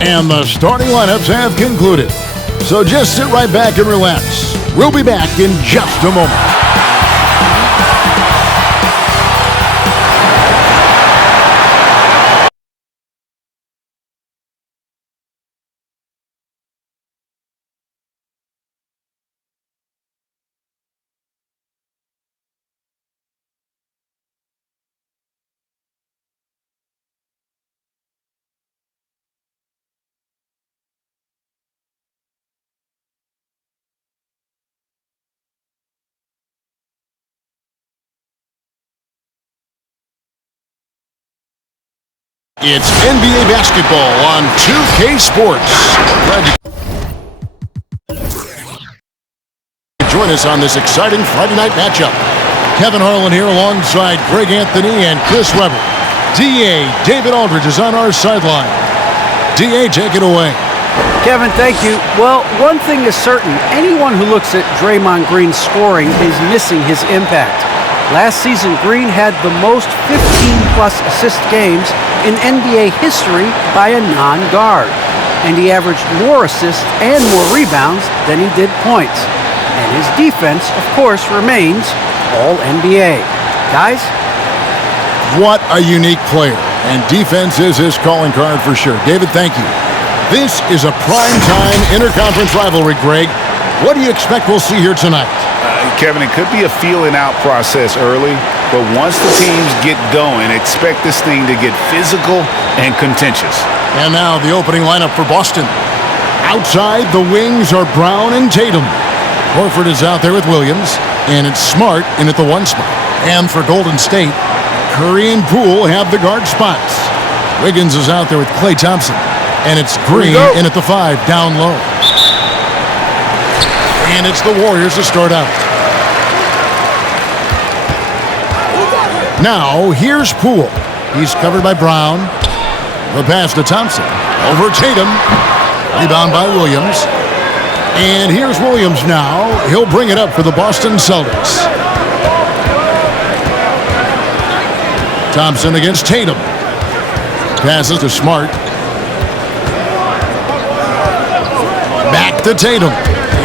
And the starting lineups have concluded. So just sit right back and relax. We'll be back in just a moment. It's NBA basketball on 2K Sports. Glad you join us on this exciting Friday night matchup. Kevin Harlan here alongside Greg Anthony and Chris Webber. DA David Aldridge is on our sideline. DA, take it away. Kevin, thank you. Well, one thing is certain. Anyone who looks at Draymond Green's scoring is missing his impact. Last season, Green had the most 15-plus assist games in NBA history by a non-guard. And he averaged more assists and more rebounds than he did points. And his defense, of course, remains All-NBA. Guys? What a unique player. And defense is his calling card for sure. David, thank you. This is a primetime interconference rivalry, Greg. What do you expect we'll see here tonight? Kevin, it could be a feeling-out process early, but once the teams get going, expect this thing to get physical and contentious. And now the opening lineup for Boston. Outside, the wings are Brown and Tatum. Horford is out there with Williams, and it's Smart in at the 1 spot. And for Golden State, Curry and Poole have the guard spots. Wiggins is out there with Klay Thompson, and it's Green in at the 5 down low. And it's the Warriors to start out. Now, here's Poole. He's covered by Brown. The pass to Thompson. Over Tatum. Rebound by Williams. And here's Williams now. He'll bring it up for the Boston Celtics. Thompson against Tatum. Passes to Smart. Back to Tatum.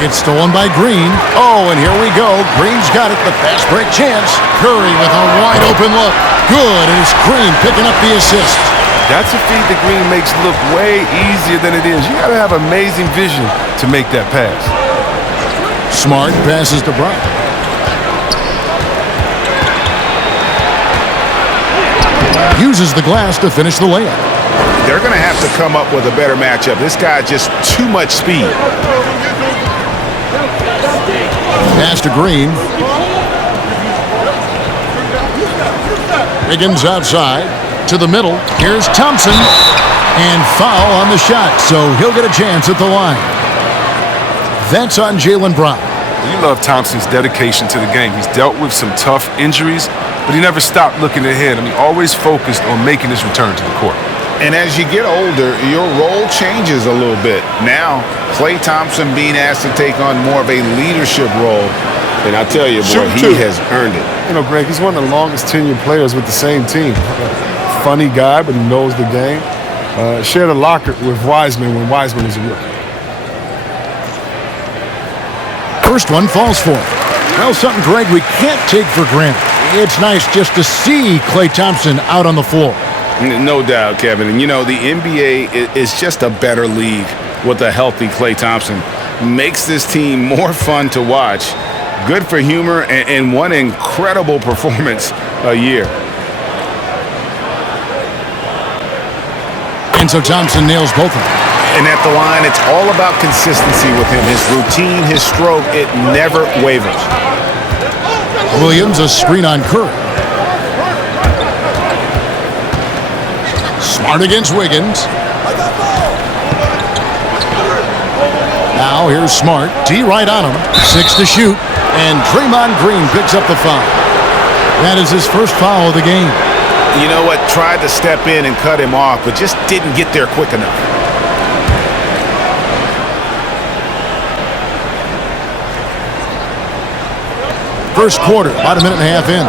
It's stolen by Green. Oh, and here we go. Green's got it. The fast break chance. Curry with a wide open look. Good, and it's Green picking up the assist. That's a feed that Green makes look way easier than it is. You got to have amazing vision to make that pass. Smart passes to Brown. Uses the glass to finish the layup. They're going to have to come up with a better matchup. This guy just too much speed. Pass to Green. Wiggins outside to the middle. Here's Thompson. And foul on the shot, so he'll get a chance at the line. That's on Jaylen Brown. You love Thompson's dedication to the game. He's dealt with some tough injuries, but he never stopped looking ahead. I mean, always focused on making his return to the court. And as you get older, your role changes a little bit. Now, Klay Thompson being asked to take on more of a leadership role. And I tell you, boy, he has earned it. You know, Greg, he's one of the longest tenured players with the same team. Funny guy, but he knows the game. Shared a locker with Wiseman when Wiseman was a rookie. First one falls for him. Well, something, Greg, we can't take for granted. It's nice just to see Klay Thompson out on the floor. No doubt, Kevin. And, you know, the NBA is just a better league with a healthy Klay Thompson. Makes this team more fun to watch. Good for humor and one incredible performance a year. And so Thompson nails both of them. And at the line, it's all about consistency with him. His routine, his stroke, it never wavers. Williams, a screen on Curry. Smart against Wiggins. Now here's Smart. D right on him. 6 to shoot. And Draymond Green picks up the foul. That is his first foul of the game. You know what? Tried to step in and cut him off, but just didn't get there quick enough. First quarter, about a minute and a half in.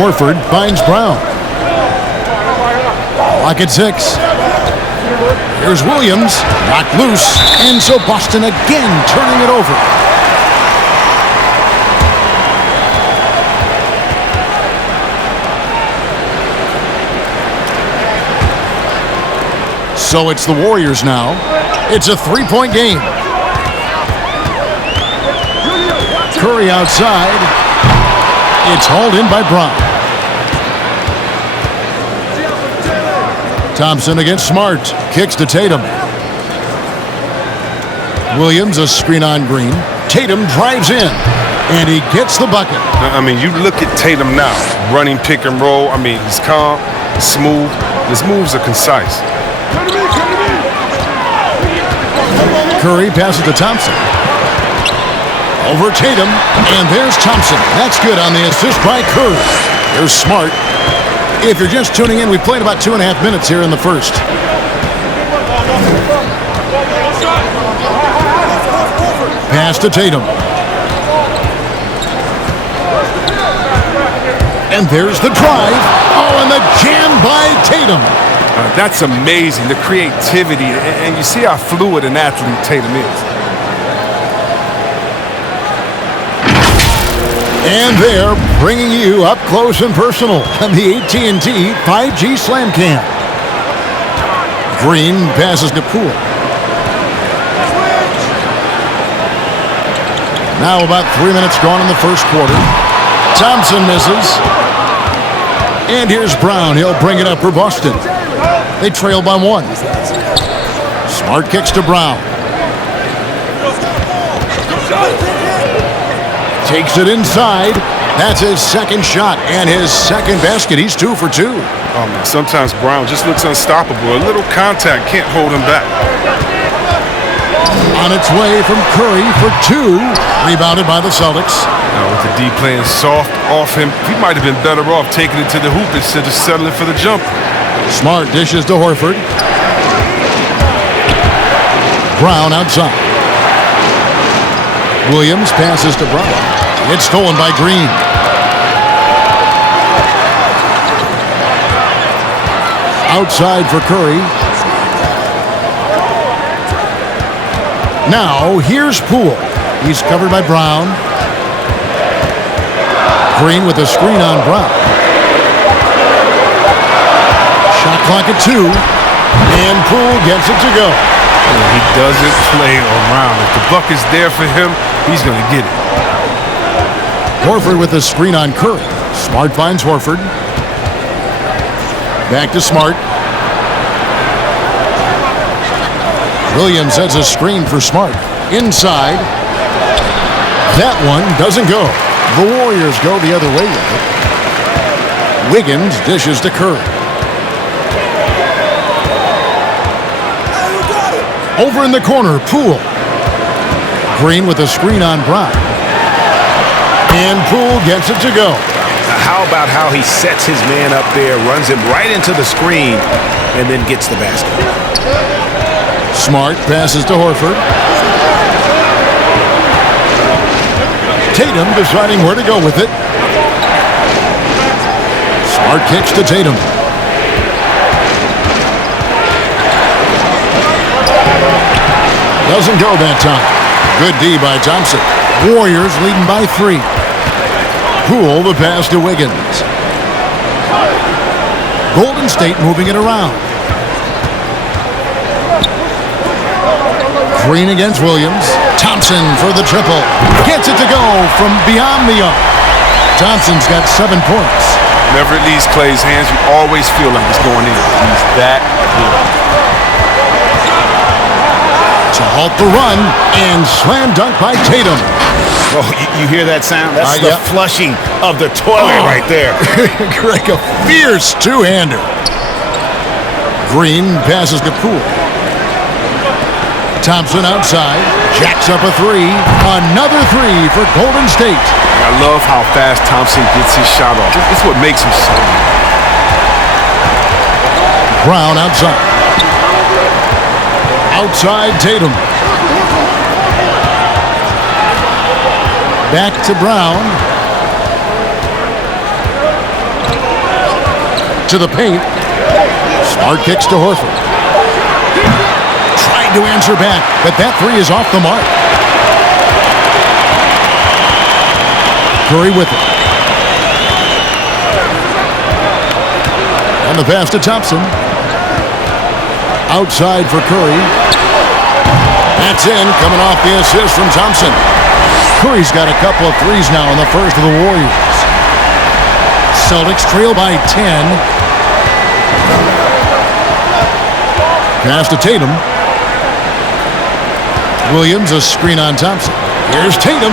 Horford finds Brown. Lock at 6. Here's Williams, knocked loose, and so Boston again turning it over. So it's the Warriors now. It's a three-point game. Curry outside. It's hauled in by Brown. Thompson against Smart. Kicks to Tatum. Williams, a screen on Green. Tatum drives in, and he gets the bucket. I mean, you look at Tatum now, running pick and roll. I mean, he's calm, smooth. His moves are concise. Curry passes to Thompson. Over Tatum, and there's Thompson. That's good on the assist by Curry. There's Smart. If you're just tuning in, we've played about 2.5 minutes here in the first. Pass to Tatum. And there's the drive. Oh, and the jam by Tatum. That's amazing, the creativity, and you see how fluid an athlete Tatum is. And they're bringing you up close and personal on the AT&T 5G Slam Cam. Green passes to Poole. Now about 3 minutes gone in the first quarter. Thompson misses. And here's Brown. He'll bring it up for Boston. They trail by 1. Smart kicks to Brown. Takes it inside. That's his second shot and his second basket. He's 2 for 2. Oh, man, sometimes Brown just looks unstoppable. A little contact can't hold him back. On its way from Curry for 2. Rebounded by the Celtics. Now with the D playing soft off him, he might have been better off taking it to the hoop instead of settling for the jumper. Smart dishes to Horford. Brown outside. Williams passes to Brown. It's stolen by Green. Outside for Curry. Now here's Poole. He's covered by Brown. Green with a screen on Brown. Shot clock at 2. And Poole gets it to go. He doesn't play around. If the bucket's there for him, he's going to get it. Horford with a screen on Curry. Smart finds Horford. Back to Smart. Williams sets a screen for Smart. Inside. That one doesn't go. The Warriors go the other way with it. Wiggins dishes to Curry. Over in the corner, Poole. Green with a screen on Brown. And Poole gets it to go. Now, how about how he sets his man up there, runs him right into the screen, and then gets the basket. Smart passes to Horford. Tatum deciding where to go with it. Smart kicks to Tatum. Doesn't go that time. Good D by Thompson. Warriors leading by 3. Poole the pass to Wiggins. Golden State moving it around. Green against Williams. Thompson for the triple. Gets it to go from beyond the arc. Thompson's got 7 points. Whenever it leaves Clay's hands, you always feel like it's going in. He's that good. To halt the run and slam dunk by Tatum. Oh, you hear that sound? That's the yep. flushing of the toilet right there. Greg, a fierce two-hander. Green passes to Poole. Thompson outside, jacks up a 3. Another 3 for Golden State. I love how fast Thompson gets his shot off. It's what makes him so good. Brown outside. Outside Tatum. Back to Brown. To the paint. Smart kicks to Horford. tried to answer back, but that three is off the mark. Curry with it. And the pass to Thompson. Outside for Curry. That's in, coming off the assist from Thompson. Curry's got a couple of threes now in the first of the Warriors. Celtics trail by 10. Pass to Tatum. Williams, a screen on Thompson. Here's Tatum.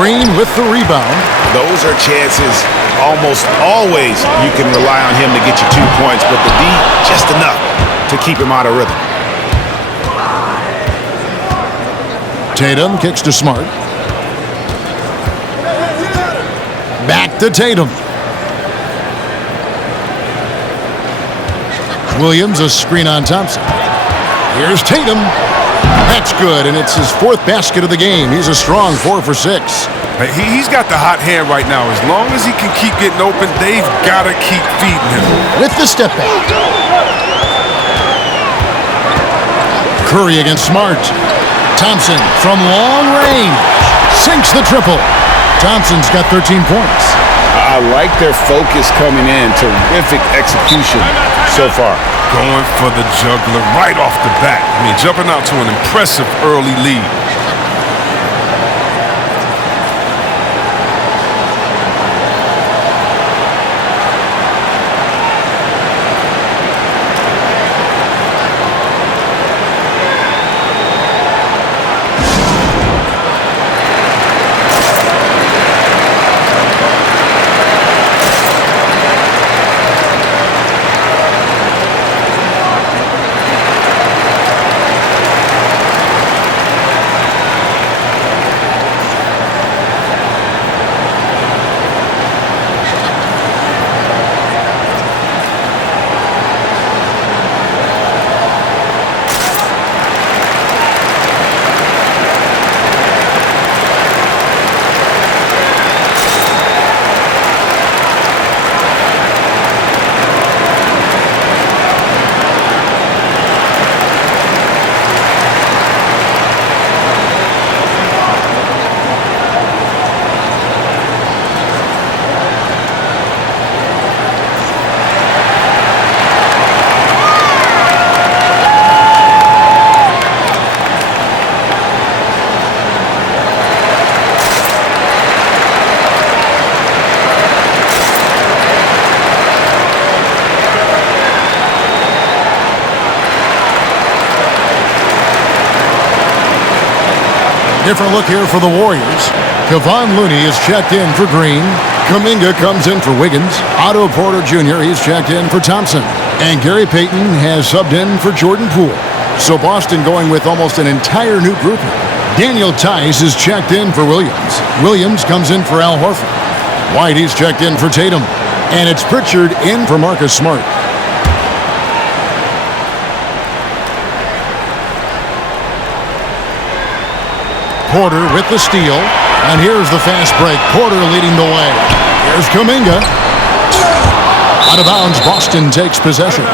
Green with the rebound. Those are chances almost always you can rely on him to get you 2 points, but the D, just enough to keep him out of rhythm. Tatum kicks to Smart. Back to Tatum. Williams, a screen on Thompson. Here's Tatum. That's good, and it's his fourth basket of the game. He's a strong 4 for 6. He's got the hot hand right now. As long as he can keep getting open, they've got to keep feeding him. With the step back. Curry against Smart. Thompson from long range. Sinks the triple. Thompson's got 13 points. I like their focus coming in. Terrific execution so far. Going for the juggler right off the bat. I mean, jumping out to an impressive early lead. Different look here for the Warriors. Kevon Looney is checked in for Green. Kuminga comes in for Wiggins. Otto Porter Jr. he's checked in for Thompson. And Gary Payton has subbed in for Jordan Poole. So Boston going with almost an entire new grouping. Daniel Tice is checked in for Williams. Williams comes in for Al Horford. White he's checked in for Tatum. And it's Pritchard in for Marcus Smart. Porter with the steal. And here's the fast break. Porter leading the way. Here's Kuminga. Out of bounds, Boston takes possession.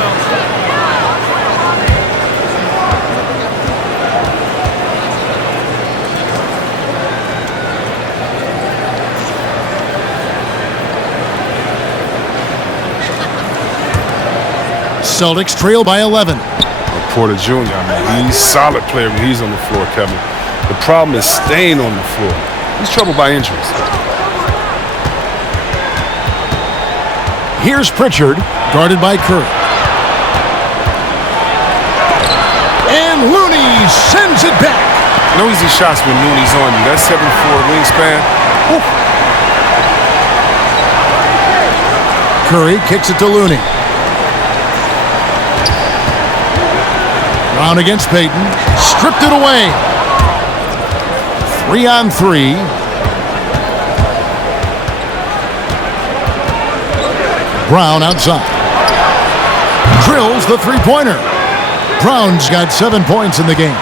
Celtics trail by 11. Porter Jr., I mean, he's a solid player when he's on the floor, Kevin. The problem is staying on the floor. He's troubled by injuries. Here's Pritchard, guarded by Curry. And Looney sends it back. No easy shots when Looney's on you. That 7'4" wingspan. Whew. Curry kicks it to Looney. Brown against Payton. Stripped it away. 3-on-3. Brown outside. Drills the three-pointer. Brown's got 7 points in the game.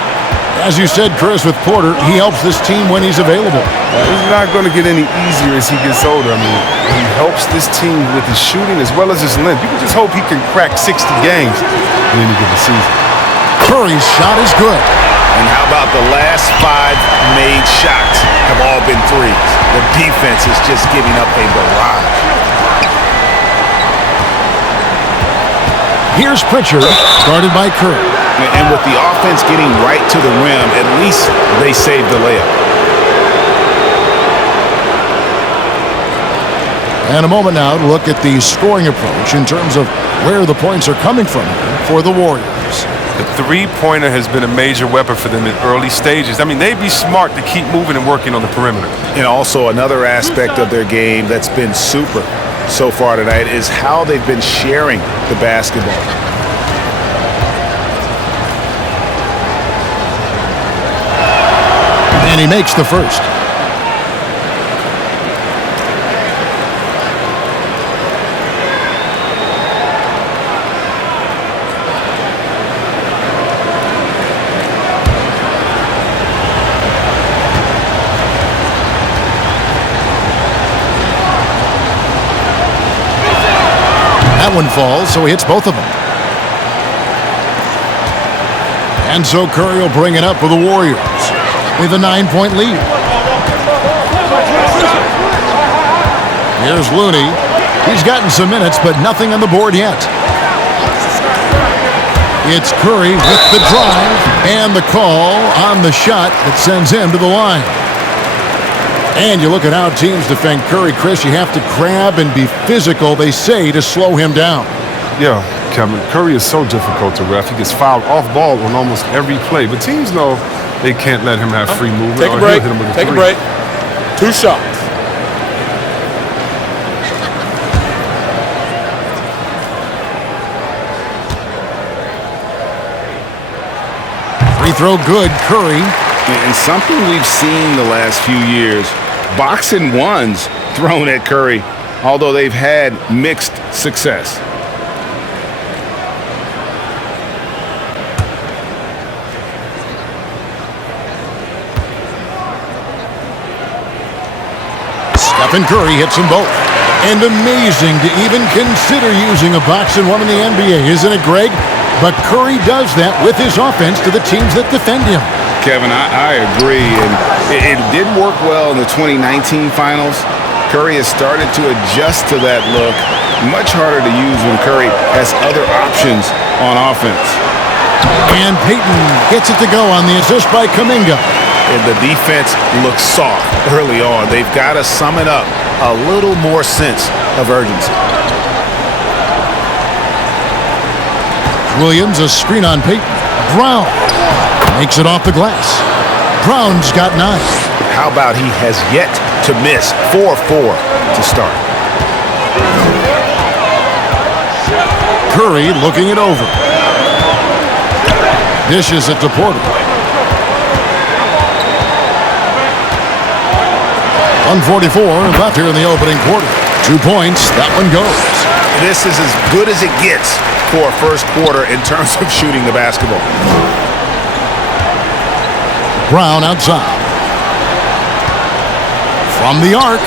As you said, Chris, with Porter, he helps this team when he's available. It's not going to get any easier as he gets older. I mean, he helps this team with his shooting as well as his length. You can just hope he can crack 60 games in any given season. Curry's shot is good. And how about the last 5 made shots have all been threes? The defense is just giving up a barrage. Here's Pritchard, guarded by Curry. And with the offense getting right to the rim, at least they saved the layup. And a moment now to look at the scoring approach in terms of where the points are coming from for the Warriors. The three-pointer has been a major weapon for them in early stages. I mean, they'd be smart to keep moving and working on the perimeter. And also another aspect of their game that's been super so far tonight is how they've been sharing the basketball. And he makes the first. That one falls, so he hits both of them. And so Curry will bring it up for the Warriors with a 9-point lead. Here's Looney. He's gotten some minutes, but nothing on the board yet. It's Curry with the drive and the call on the shot that sends him to the line. And you look at how teams defend Curry, Chris, you have to grab and be physical, they say, to slow him down. Yeah, Kevin, Curry is so difficult to ref. He gets fouled off ball on almost every play. But teams know they can't let him have free movement. Take a break. Hit him with a Take a three. break. 2 shots. Free throw good, Curry. And something we've seen the last few years, boxing ones thrown at Curry, although they've had mixed success. Stephen Curry hits them both. And amazing to even consider using a boxing one in the NBA, isn't it, Greg? But Curry does that with his offense to the teams that defend him. Kevin, I agree, and it did work well in the 2019 finals. Curry has started to adjust to that look. Much harder to use when Curry has other options on offense. And Payton gets it to go on the assist by Kuminga. And the defense looks soft early on. They've got to sum it up a little more sense of urgency. Williams, a screen on Payton. Brown makes it off the glass. Brown's got 9. How about he has yet to miss 4-4 to start? Curry looking it over. Dishes it to Porter. 1:44 left here in the opening quarter. 2 points, that one goes. This is as good as it gets for a first quarter in terms of shooting the basketball. Brown outside. From the arc.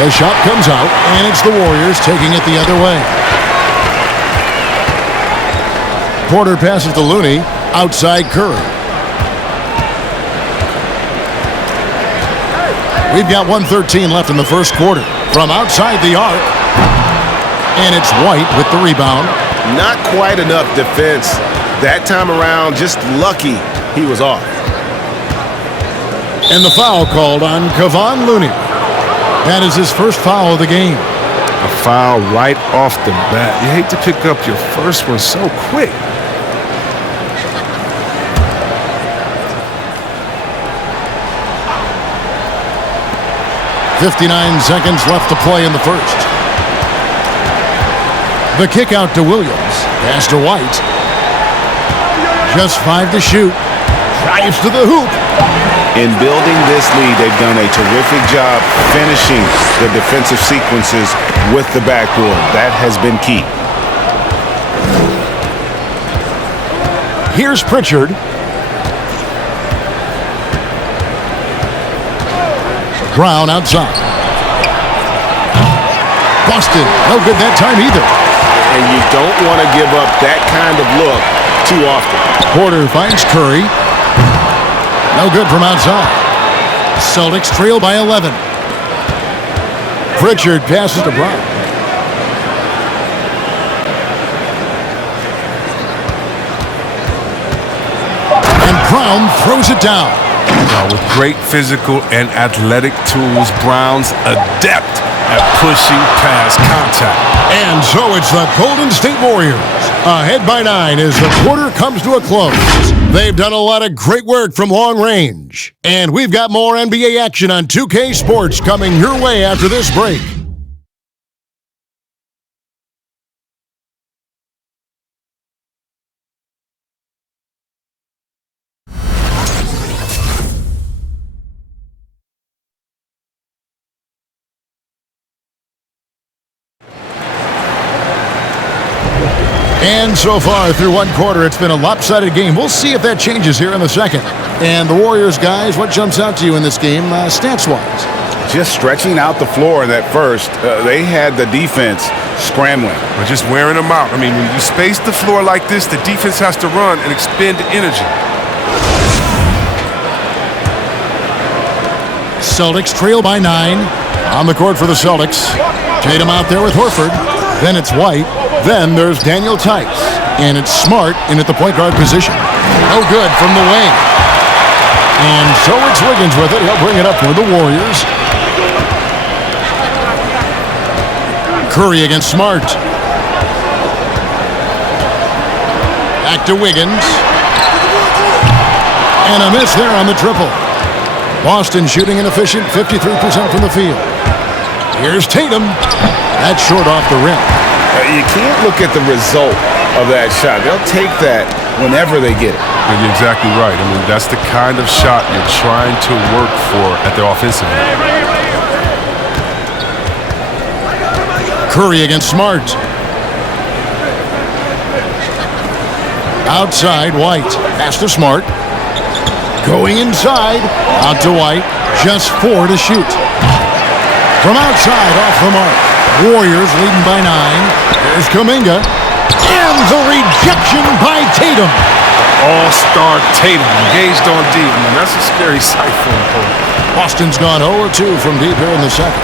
The shot comes out, and it's the Warriors taking it the other way. Porter passes to Looney. Outside Curry. We've got 1:13 left in the first quarter. From outside the arc. And it's White with the rebound. Not quite enough defense that time around. Just lucky he was off. And the foul called on Kevon Looney. That is his first foul of the game. A foul right off the bat. You hate to pick up your first one so quick. .59 seconds left to play in the first. The kick out to Williams. Pass to White. Just 5 to shoot. Drives to the hoop. In building this lead, they've done a terrific job finishing the defensive sequences with the backboard. That has been key. Here's Pritchard. Brown outside. Busted. No good that time either. And you don't want to give up that kind of look too often. Porter finds Curry. No good from outside. Celtics trail by 11. Pritchard passes to Brown. And Brown throws it down. Now, with great physical and athletic tools, Brown's adept at pushing past contact. And so it's the Golden State Warriors ahead by 9 as the quarter comes to a close. They've done a lot of great work from long range. And we've got more NBA action on 2K Sports coming your way after this break. And so far through one quarter, it's been a lopsided game. We'll see if that changes here in the second. And the Warriors, guys, what jumps out to you in this game stats-wise? Just stretching out the floor in that first. They had the defense scrambling. But just wearing them out. I mean, when you space the floor like this, the defense has to run and expend energy. Celtics trail by 9. On the court for the Celtics. Tatum out there with Horford. Then it's White. Then there's Daniel Tice. And it's Smart in at the point guard position. No good from the wing. And so it's Wiggins with it. He'll bring it up for the Warriors. Curry against Smart. Back to Wiggins. And a miss there on the triple. Boston shooting inefficient, 53% from the field. Here's Tatum. That's short off the rim. You can't look at the result of that shot. They'll take that whenever they get it. And you're exactly right. I mean, that's the kind of shot you're trying to work for at the offensive end. Curry against Smart. Outside, White. Pass to Smart. Going inside. Out to White. Just 4 to shoot. From outside, off the mark. Warriors leading by 9. There's Kuminga. And the rejection by Tatum. All-star Tatum engaged on deep. Man, that's a scary sight for him. Boston's gone 0-2 from deep here in the second.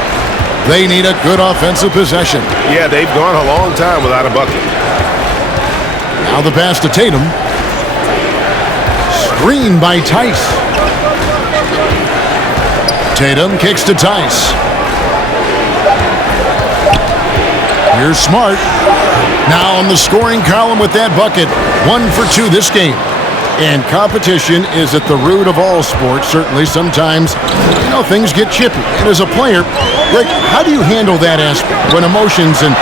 They need a good offensive possession. Yeah, they've gone a long time without a bucket. Now the pass to Tatum. Screen by Tice. Tatum kicks to Tice. Here's Smart. Now on the scoring column with that bucket. 1 for 2 this game. And competition is at the root of all sports. Certainly sometimes, things get chippy. And as a player, Rick, how do you handle that aspect when emotions and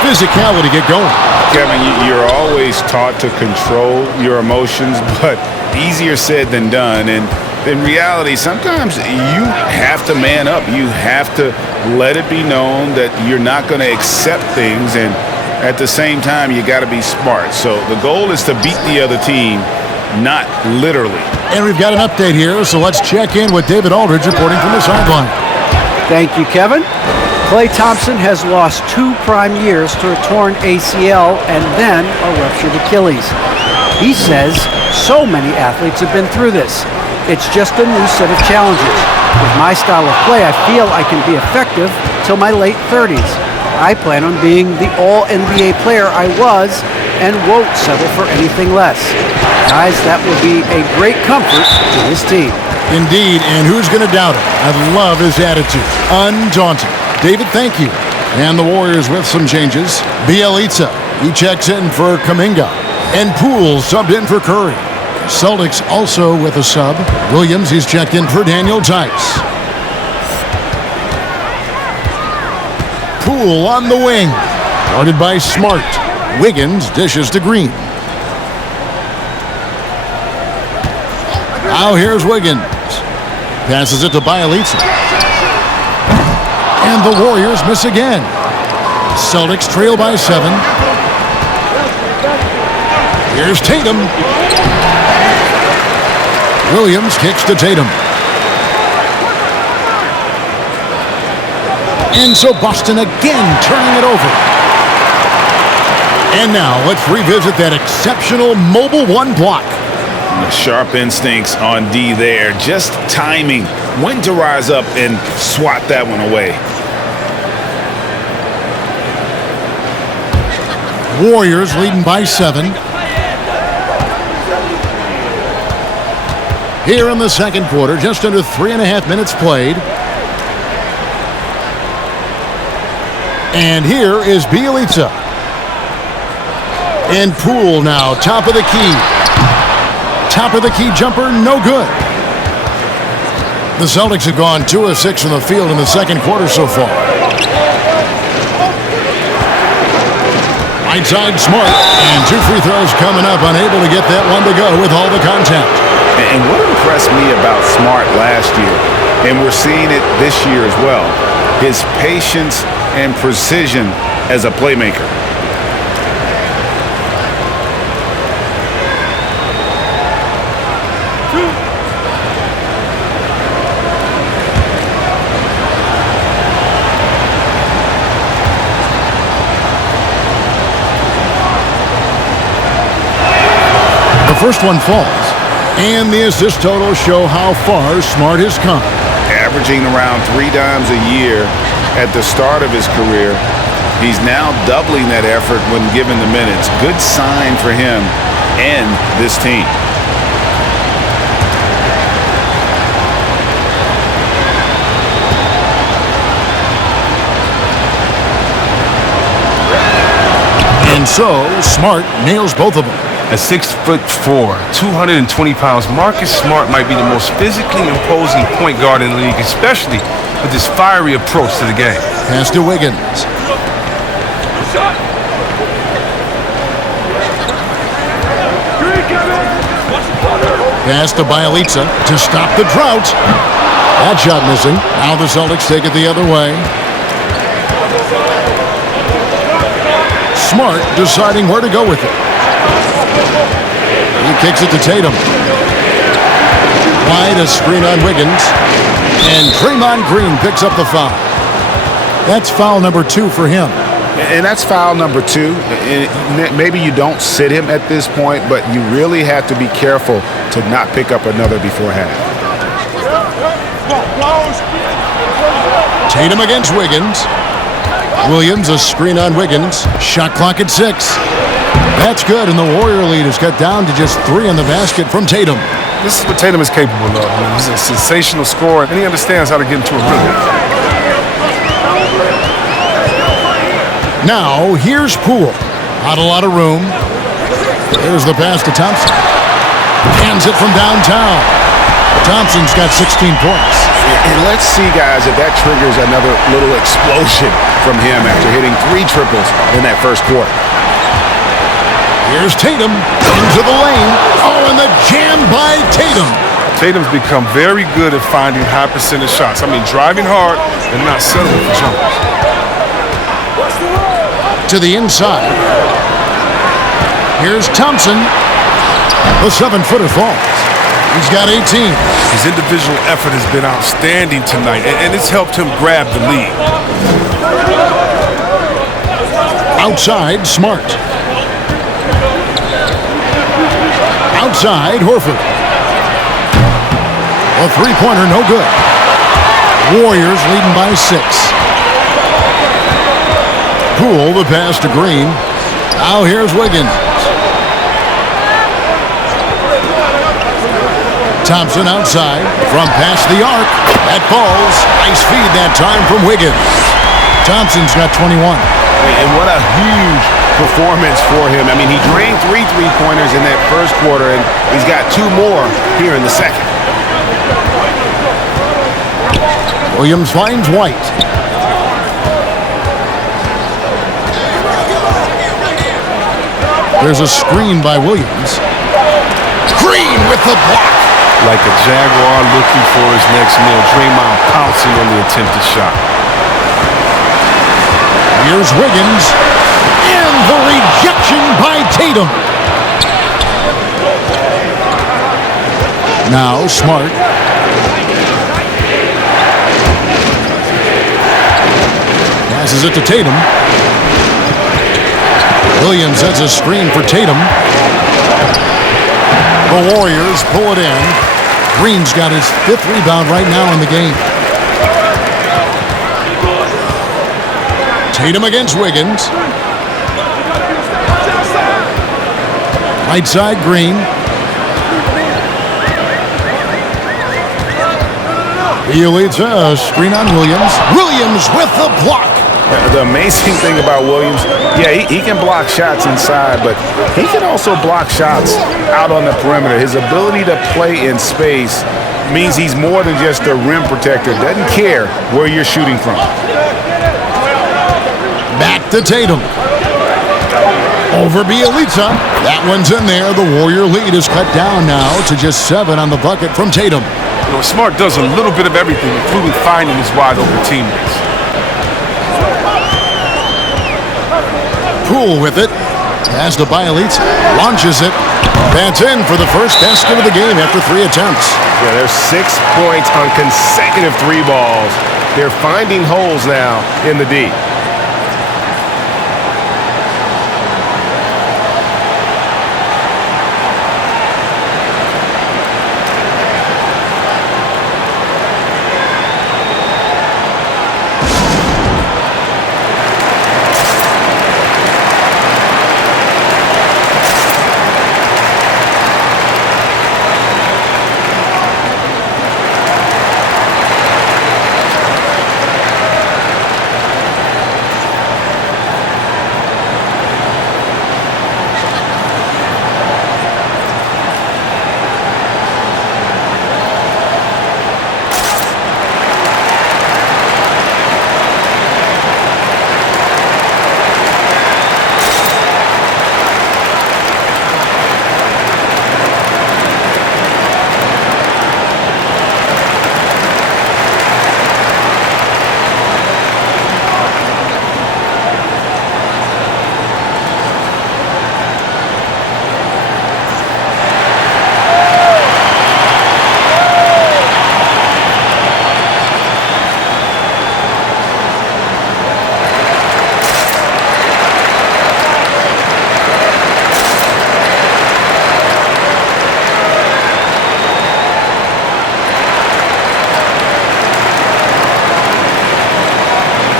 physicality get going? Kevin, you're always taught to control your emotions, but easier said than done. And in reality, sometimes you have to man up. You have to let it be known that you're not going to accept things. And at the same time, you got to be smart. So the goal is to beat the other team, not literally. And we've got an update here, so let's check in with David Aldridge reporting from the sideline. Thank you, Kevin. Klay Thompson has lost 2 prime years to a torn ACL and then a ruptured Achilles. He says so many athletes have been through this. It's just a new set of challenges. With my style of play, I feel I can be effective till my late 30s. I plan on being the all-NBA player I was and won't settle for anything less. Guys, that will be a great comfort to his team. Indeed, and who's going to doubt it? I love his attitude. Undaunted. David, thank you. And the Warriors with some changes. Bielitsa, he checks in for Kuminga. And Poole subbed in for Curry. Celtics also with a sub. Williams, he's checked in for Daniel Tice. Poole on the wing. Guarded by Smart. Wiggins dishes to Green. Now here's Wiggins. Passes it to Bielitsa. And the Warriors miss again. Celtics trail by 7. Here's Tatum. Williams kicks to Tatum. And so Boston again turning it over. And now let's revisit that exceptional mobile one block. The sharp instincts on D there. Just timing. When to rise up and swat that one away. Warriors leading by 7. Here in the second quarter, just under 3.5 minutes played. And here is Bielitsa. And Poole now, top of the key. Top of the key jumper, no good. The Celtics have gone 2 of 6 from the field in the second quarter so far. Right side, Smart. And 2 free throws coming up, unable to get that one to go with all the contact. And what impressed me about Smart last year, and we're seeing it this year as well, his patience and precision as a playmaker. The first one falls. And the assist totals show how far Smart has come. Averaging around 3 dimes a year at the start of his career. He's now doubling that effort when given the minutes. Good sign for him and this team. And so, Smart nails both of them. At 6'4", 220 pounds, Marcus Smart might be the most physically imposing point guard in the league, especially with his fiery approach to the game. Pass to Wiggins. Pass to Bielitsa to stop the drought. That shot missing. Now the Celtics take it the other way. Smart deciding where to go with it. He kicks it to Tatum. Wide, a screen on Wiggins. And Draymond Green picks up the foul. That's foul number 2 for him. And that's foul number 2. Maybe you don't sit him at this point, but you really have to be careful to not pick up another before half. Tatum against Wiggins. Williams, a screen on Wiggins. Shot clock at 6. That's good, and the Warrior lead is cut down to just 3 in the basket from Tatum. This is what Tatum is capable of. I mean, he's a sensational scorer, and he understands how to get into a rhythm. Now, here's Poole. Not a lot of room. There's the pass to Thompson. Hands it from downtown. Thompson's got 16 points. And let's see, guys, if that triggers another little explosion from him after hitting 3 triples in that first quarter. Here's Tatum into the lane. Oh, and the jam by Tatum. Tatum's become very good at finding high percentage shots. I mean, driving hard and not settling for jumpers. To the inside. Here's Thompson. The 7-footer falls. He's got 18. His individual effort has been outstanding tonight, and it's helped him grab the lead. Outside, Smart. Outside, Horford. A 3-pointer, no good. Warriors leading by 6. Poole, the pass to Green. Now here's Wiggins. Thompson outside from past the arc. That falls. Nice feed that time from Wiggins. Thompson's got 21. And what a huge performance for him. I mean, he drained 3 3-pointers in that first quarter, and he's got 2 more here in the second. Williams finds White. There's a screen by Williams. Green with the block. Like a Jaguar looking for his next meal, Draymond pouncing on the attempted shot. Here's Wiggins. And the rejection by Tatum. Now Smart. Passes it to Tatum. Williams sets a screen for Tatum. The Warriors pull it in. Green's got his 5th rebound right now in the game. Tatum against Wiggins. Right side, Green. Bielitsa, screen on Williams. Williams with the block. The amazing thing about Williams, he can block shots inside, but he can also block shots out on the perimeter. His ability to play in space means he's more than just a rim protector. Doesn't care where you're shooting from. Back to Tatum. Over Bielitsa. That one's in there. The Warrior lead is cut down now to just 7 on the bucket from Tatum. You know, Smart does a little bit of everything, including finding his wide-open teammates. Poole with it. Pass to Bielitsa. Launches it. That's in for the first basket of the game after 3 attempts. Yeah, there's 6 points on consecutive 3 balls. They're finding holes now in the D.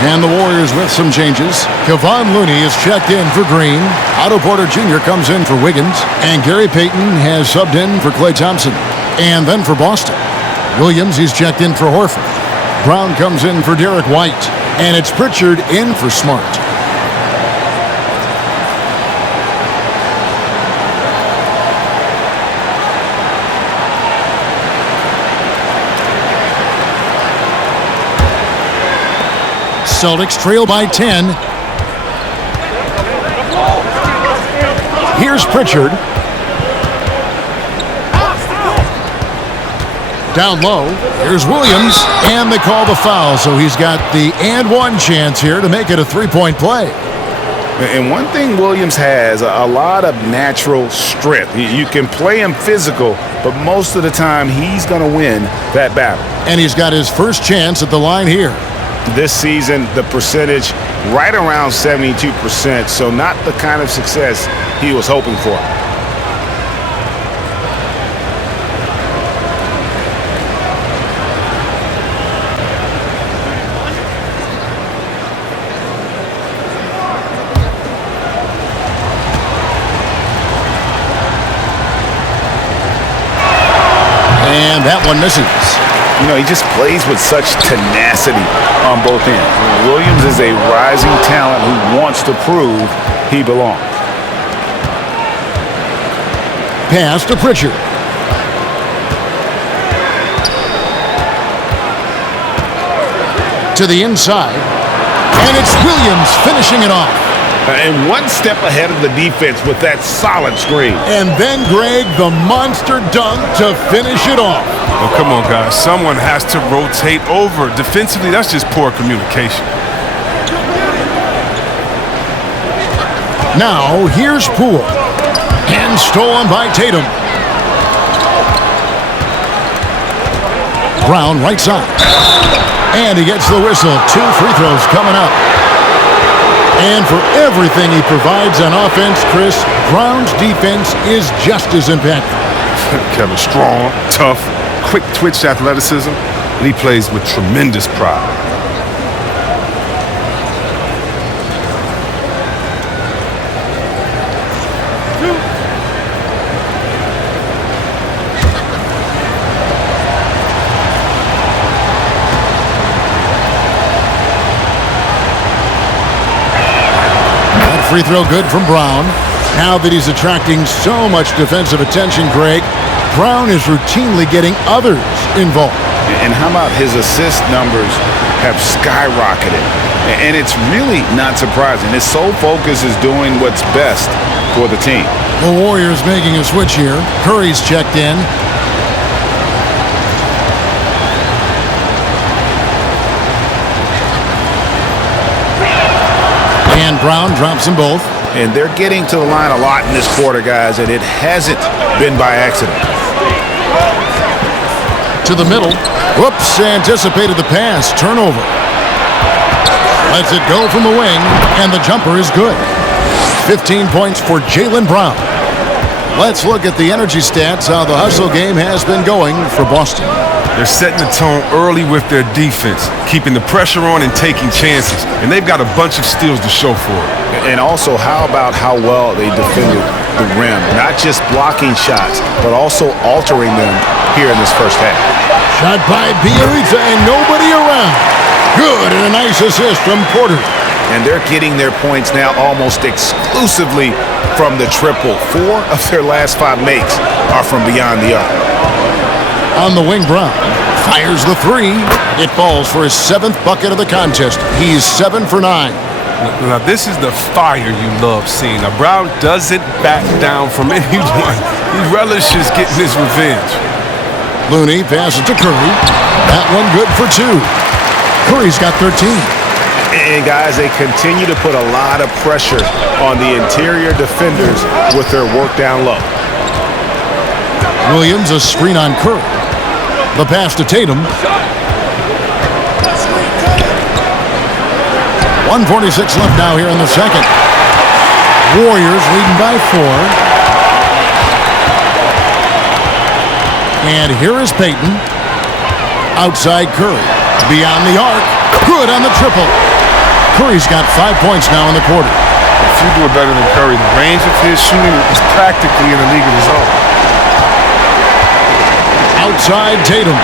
And the Warriors with some changes. Kevon Looney is checked in for Green. Otto Porter Jr. comes in for Wiggins. And Gary Payton has subbed in for Klay Thompson. And then for Boston, Williams, he's checked in for Horford. Brown comes in for Derek White. And it's Pritchard in for Smart. Celtics trail by 10. Here's Pritchard. Down low. Here's Williams. And they call the foul, so he's got the and one chance here to make it a 3-point play. And one thing Williams has, a lot of natural strength. You can play him physical, but most of the time he's going to win that battle. And he's got his first chance at the line here. This season, the percentage right around 72%, so not the kind of success he was hoping for. And that one misses. You know, he just plays with such tenacity on both ends. Williams is a rising talent who wants to prove he belongs. Pass to Pritchard. To the inside. And it's Williams finishing it off. And one step ahead of the defense with that solid screen. And then, Greg, the monster dunk to finish it off. Oh, come on, guys. Someone has to rotate over. Defensively, that's just poor communication. Now, here's Poole. And stolen by Tatum. Brown, right side. And he gets the whistle. 2 free throws coming up. And for everything he provides on offense, Chris, Brown's defense is just as impactful. Kevin, strong, tough, quick twitch athleticism, and he plays with tremendous pride. Free throw good from Brown. Now that he's attracting so much defensive attention, Greg, Brown is routinely getting others involved. And how about his assist numbers have skyrocketed? And it's really not surprising. His sole focus is doing what's best for the team. The Warriors making a switch here. Curry's checked in. And Brown drops them both. And they're getting to the line a lot in this quarter, guys, and it hasn't been by accident. To the middle. Whoops, anticipated the pass. Turnover. Lets it go from the wing, and the jumper is good. 15 points for Jaylen Brown. Let's look at the energy stats, how the hustle game has been going for Boston. They're setting the tone early with their defense, keeping the pressure on and taking chances. And they've got a bunch of steals to show for it. And also, how about how well they defended the rim? Not just blocking shots, but also altering them here in this first half. Shot by Bielitsa and nobody around. Good, and a nice assist from Porter. And they're getting their points now almost exclusively from the triple. 4 of their last 5 makes are from beyond the arc. On the wing, Brown fires the 3. It falls for his 7th bucket of the contest. He's 7 for 9. Now, this is the fire you love seeing. Now, Brown doesn't back down from anyone. He relishes getting his revenge. Looney passes to Curry. That one good for 2. Curry's got 13. And, guys, they continue to put a lot of pressure on the interior defenders with their work down low. Williams, a screen on Curry. The pass to Tatum. 1:46 left now here in the second. Warriors leading by 4. And here is Payton. Outside Curry. Beyond the arc. Good on the triple. Curry's got 5 points now in the quarter. If you do it better than Curry, the range of his shooting is practically in the league of his own. Outside Tatum.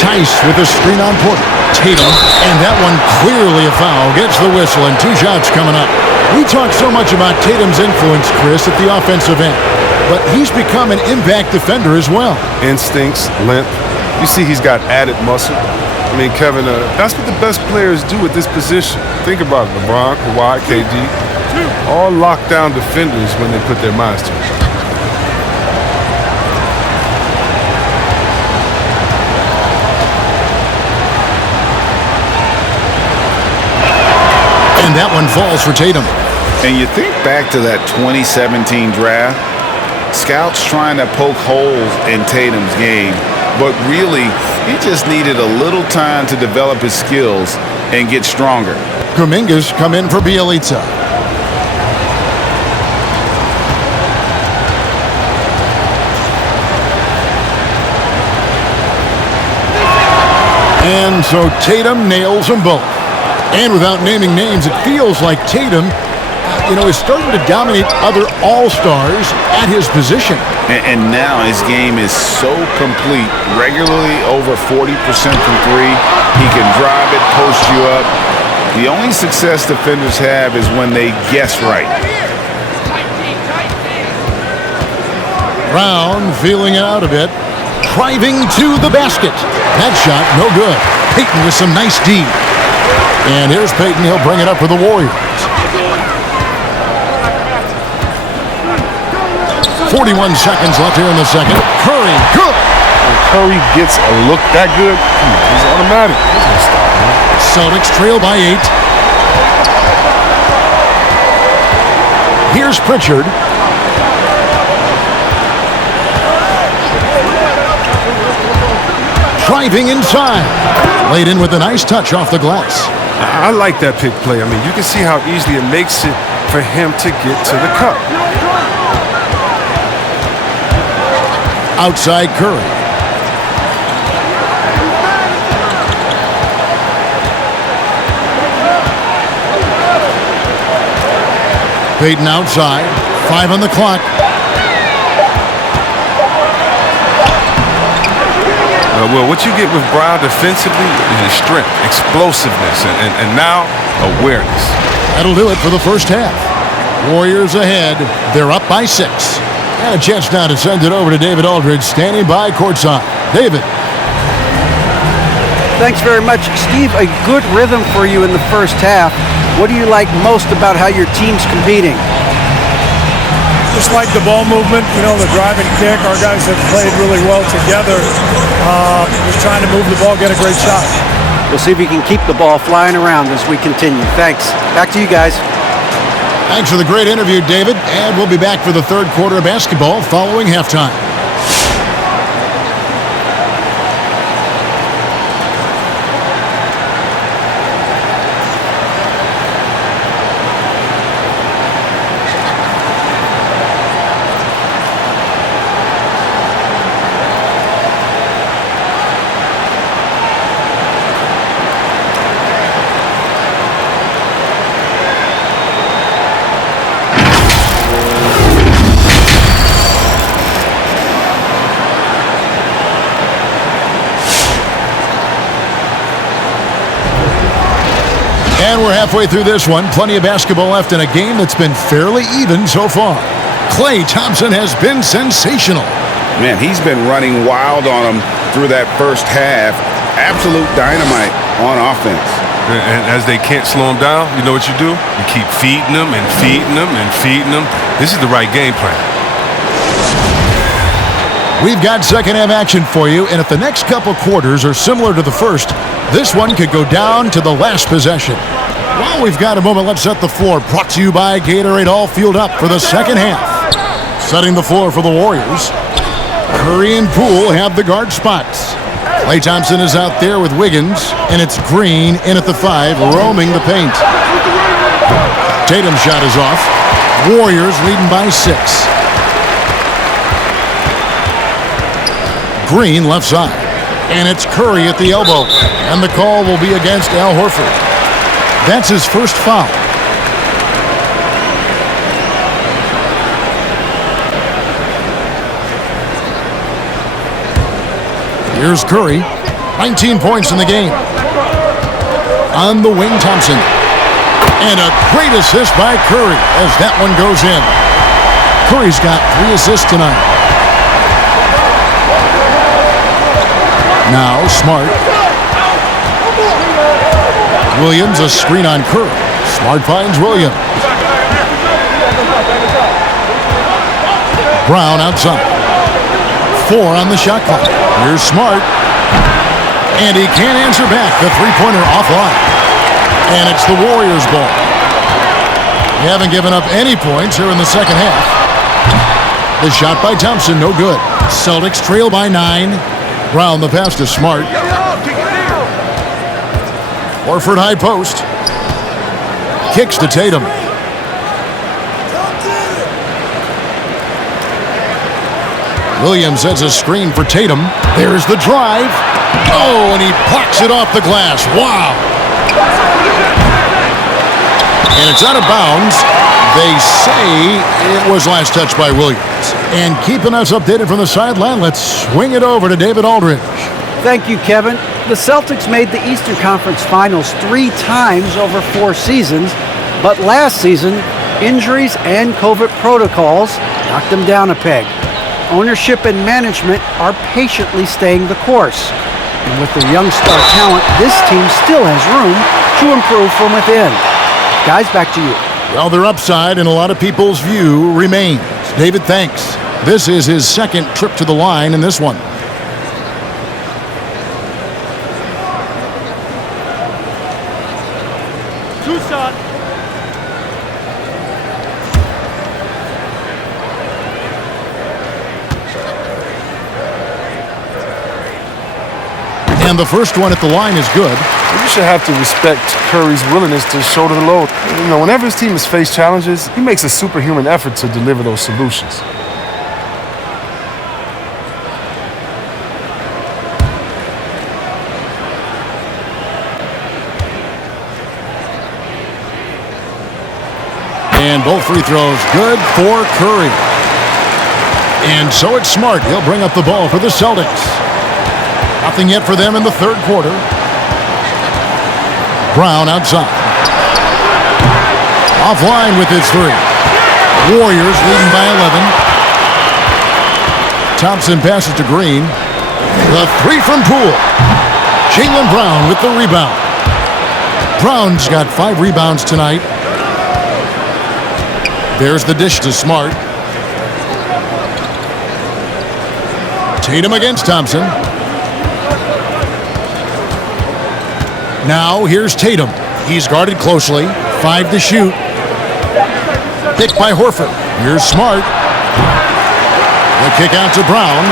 Tice with a screen on Porter. Tatum, and that one clearly a foul. Gets the whistle, and 2 shots coming up. We talk so much about Tatum's influence, Chris, at the offensive end. But he's become an impact defender as well. Instincts, length. You see he's got added muscle. I mean, Kevin, that's what the best players do at this position. Think about it. LeBron, Kawhi, KD, all lockdown defenders when they put their minds to it. And that one falls for Tatum. And you think back to that 2017 draft, scouts trying to poke holes in Tatum's game, but really, he just needed a little time to develop his skills and get stronger. Kuminga's come in for Bielitsa. And so Tatum nails them both. And without naming names, it feels like Tatum, is starting to dominate other all-stars at his position. And now his game is so complete, regularly over 40% from 3. He can drive it, post you up. The only success defenders have is when they guess right. Brown feeling it out a bit. Driving to the basket. That shot, no good. Payton with some nice D. And here's Payton. He'll bring it up for the Warriors. 41 seconds left here in the second. Curry, good. When Curry gets a look that good, he's automatic. He's gonna stop, man. Celtics trail by 8. Here's Pritchard. Driving inside. Laid in with a nice touch off the glass. I like that pick play. I mean, you can see how easily it makes it for him to get to the cup. Outside Curry. Payton outside. 5 on the clock. Well, what you get with Brown defensively is strength, explosiveness, and now awareness. That'll do it for the first half. Warriors ahead. They're up by 6. And a chance now to send it over to David Aldridge, standing by courtside. David. Thanks very much, Steve. A good rhythm for you in the first half. What do you like most about how your team's competing? Just like the ball movement, the drive and kick. Our guys have played really well together. Just trying to move the ball, get a great shot. We'll see if we can keep the ball flying around as we continue. Thanks. Back to you guys. Thanks for the great interview, David. And we'll be back for the third quarter of basketball following halftime. And we're halfway through this one. Plenty of basketball left in a game that's been fairly even so far. Klay Thompson has been sensational. Man, he's been running wild on him through that first half. Absolute dynamite on offense. And as they can't slow him down, you know what you do? You keep feeding them and feeding them and feeding them. This is the right game plan. We've got second half action for you, and if the next couple quarters are similar to the first, this one could go down to the last possession. While we've got a moment, let's set the floor. Brought to you by Gatorade, all fueled up for the second half. Setting the floor for the Warriors. Curry and Poole have the guard spots. Klay Thompson is out there with Wiggins, and it's Green in at the 5, roaming the paint. Tatum's shot is off. Warriors leading by 6. Green left side. And it's Curry at the elbow. And the call will be against Al Horford. That's his first foul. Here's Curry. 19 points in the game. On the wing, Thompson. And a great assist by Curry as that one goes in. Curry's got 3 assists tonight. Now, Smart. Williams, a screen on Curry. Smart finds Williams. Brown outside. 4 on the shot clock. Here's Smart. And he can't answer back. The three-pointer offline. And it's the Warriors' ball. They haven't given up any points here in the second half. The shot by Thompson, no good. Celtics trail by 9. Brown the pass to Smart. Horford high post. Kicks to Tatum. Williams sets a screen for Tatum. There's the drive. Oh, and he plucks it off the glass. Wow. And it's out of bounds. They say it was last touched by Williams. And keeping us updated from the sideline, let's swing it over to David Aldridge. Thank you, Kevin. The Celtics made the Eastern Conference Finals 3 times over 4 seasons, but last season, injuries and COVID protocols knocked them down a peg. Ownership and management are patiently staying the course. And with their young star talent, this team still has room to improve from within. Guys, back to you. Well, their upside in a lot of people's view remains. David, thanks. This is his second trip to the line in this one. Tucson. And the first one at the line is good. You should have to respect Curry's willingness to shoulder the load. You know, whenever his team has faced challenges, he makes a superhuman effort to deliver those solutions. And both free throws good for Curry. And so it's Smart. He'll bring up the ball for the Celtics. Nothing yet for them in the third quarter. Brown outside. Offline with his three. Warriors leading by 11. Thompson passes to Green. The three from Poole. Jaylen Brown with the rebound. Brown's got 5 rebounds tonight. There's the dish to Smart. Tatum against Thompson. Now here's Tatum. He's guarded closely. 5 to shoot. Picked by Horford. Here's Smart. The kick out to Brown.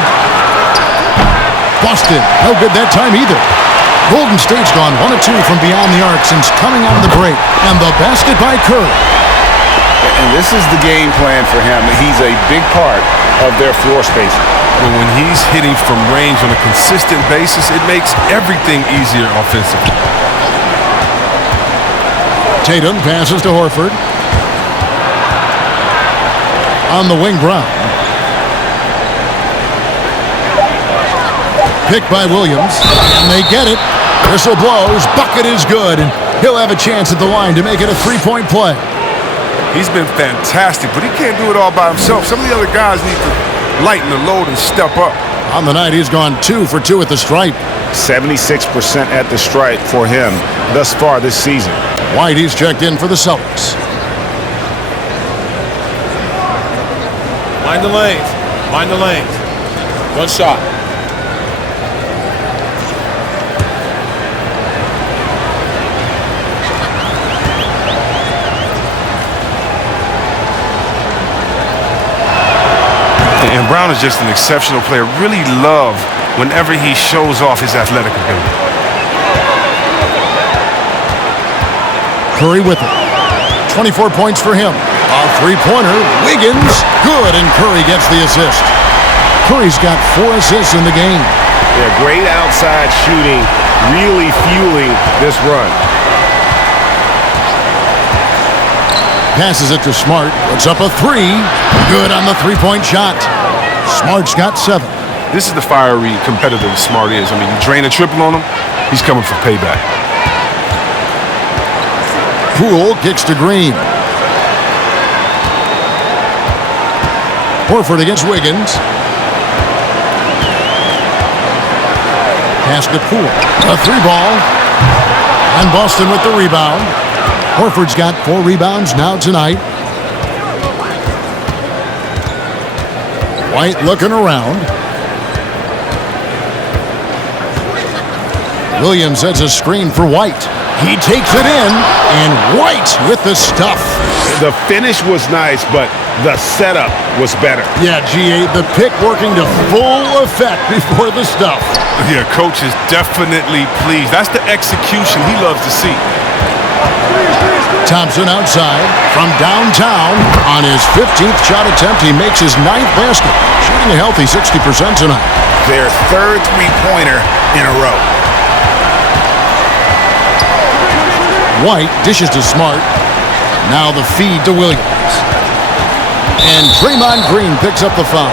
Boston. No good that time either. Golden State's gone 1 of 2 from beyond the arc since coming out of the break. And the basket by Curry. And this is the game plan for him. He's a big part of their floor spacing. But when he's hitting from range on a consistent basis, it makes everything easier offensively. Tatum passes to Horford. On the wing, Brown. Picked by Williams. And they get it. Whistle blows. Bucket is good. And he'll have a chance at the line to make it a 3-point play. He's been fantastic, but he can't do it all by himself. Some of the other guys need to lighten the load and step up. On the night, he's gone 2 for 2 at the stripe. 76% at the stripe for him thus far this season. White, he's checked in for the Celtics. Mind the lanes. Mind the lanes. One shot. And Brown is just an exceptional player. Really love whenever he shows off his athletic ability. Curry with it. 24 points for him. A three-pointer. Wiggins. Good, and Curry gets the assist. Curry's got 4 assists in the game. Yeah, great outside shooting, really fueling this run. Passes it to Smart. Puts up a 3. Good on the three-point shot. Smart's got 7. This is the fiery competitor Smart is. I mean, you drain a triple on him, he's coming for payback. Poole kicks to Green. Horford against Wiggins. Pass to Poole. A 3-ball. And Boston with the rebound. Horford's got 4 rebounds now tonight. White looking around. Williams sets a screen for White. He takes it in, and White with the stuff. The finish was nice, but the setup was better. Yeah, GA, the pick working to full effect before the stuff. Yeah, coach is definitely pleased. That's the execution he loves to see. Thompson outside from downtown on his 15th shot attempt. He makes his 9th basket, shooting a healthy 60% tonight. Their 3rd three-pointer in a row. White dishes to Smart. Now the feed to Williams. And Draymond Green picks up the foul.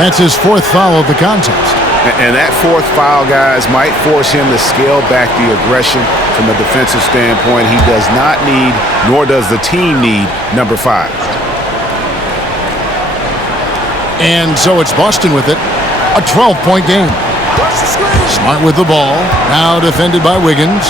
That's his 4th foul of the contest. And that 4th foul, guys, might force him to scale back the aggression from a defensive standpoint. He does not need, nor does the team need, number 5. And so it's Boston with it. A 12-point game. Smart with the ball. Now defended by Wiggins.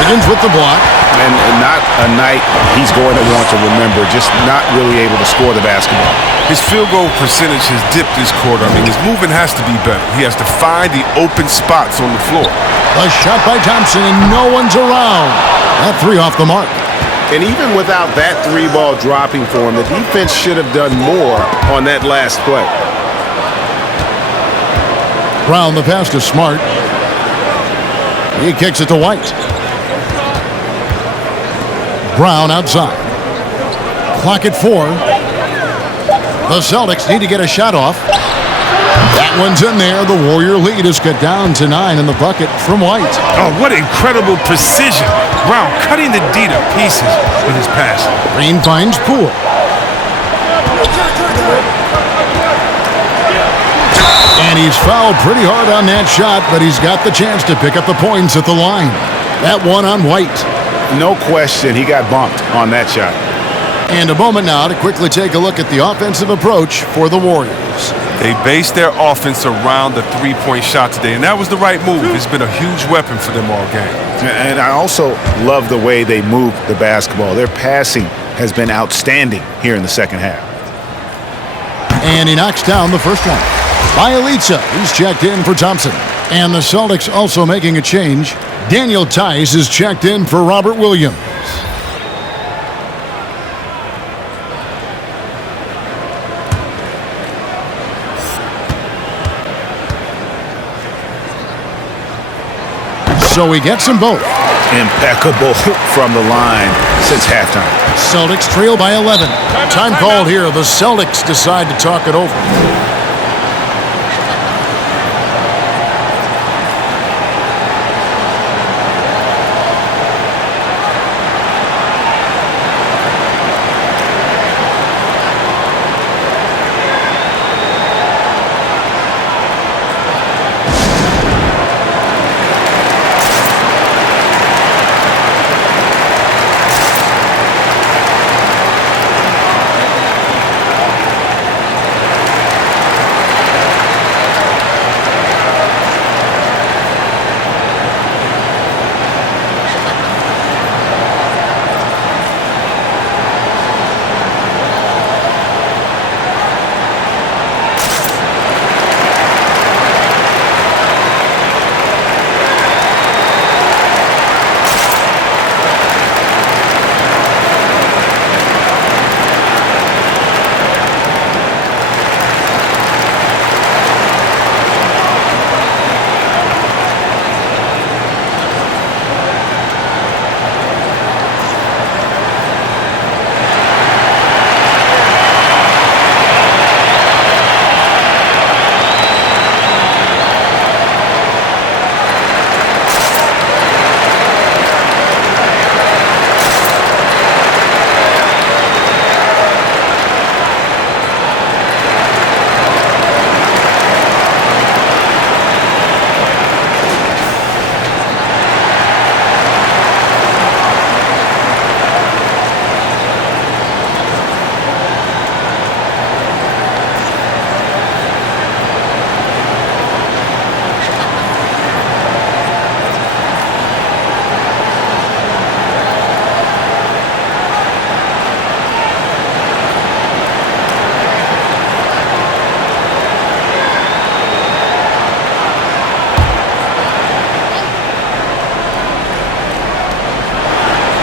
Wiggins with the block. And not a night he's going to want to remember, just not really able to score the basketball. His field goal percentage has dipped this quarter. I mean, his movement has to be better. He has to find the open spots on the floor. A shot by Thompson, and no one's around. That 3 off the mark. And even without that 3-ball dropping for him, the defense should have done more on that last play. Brown the pass to Smart. He kicks it to White. Brown outside. Clock at 4. The Celtics need to get a shot off. That one's in there. The Warrior lead is cut down to 9 in the bucket from White. Oh, what incredible precision. Brown cutting the D to pieces with his pass. Green finds Poole. And he's fouled pretty hard on that shot, but he's got the chance to pick up the points at the line. That one on White. No question, he got bumped on that shot. And a moment now to quickly take a look at the offensive approach for the Warriors. They based their offense around the three-point shot today, and that was the right move. It's been a huge weapon for them all game. And I also love the way they move the basketball. Their passing has been outstanding here in the second half. And he knocks down the first one. Bielitsa, he's checked in for Thompson. And the Celtics also making a change. Daniel Tice is checked in for Robert Williams. So he gets them both. Impeccable from the line since halftime. Celtics trail by 11. Time called here. The Celtics decide to talk it over.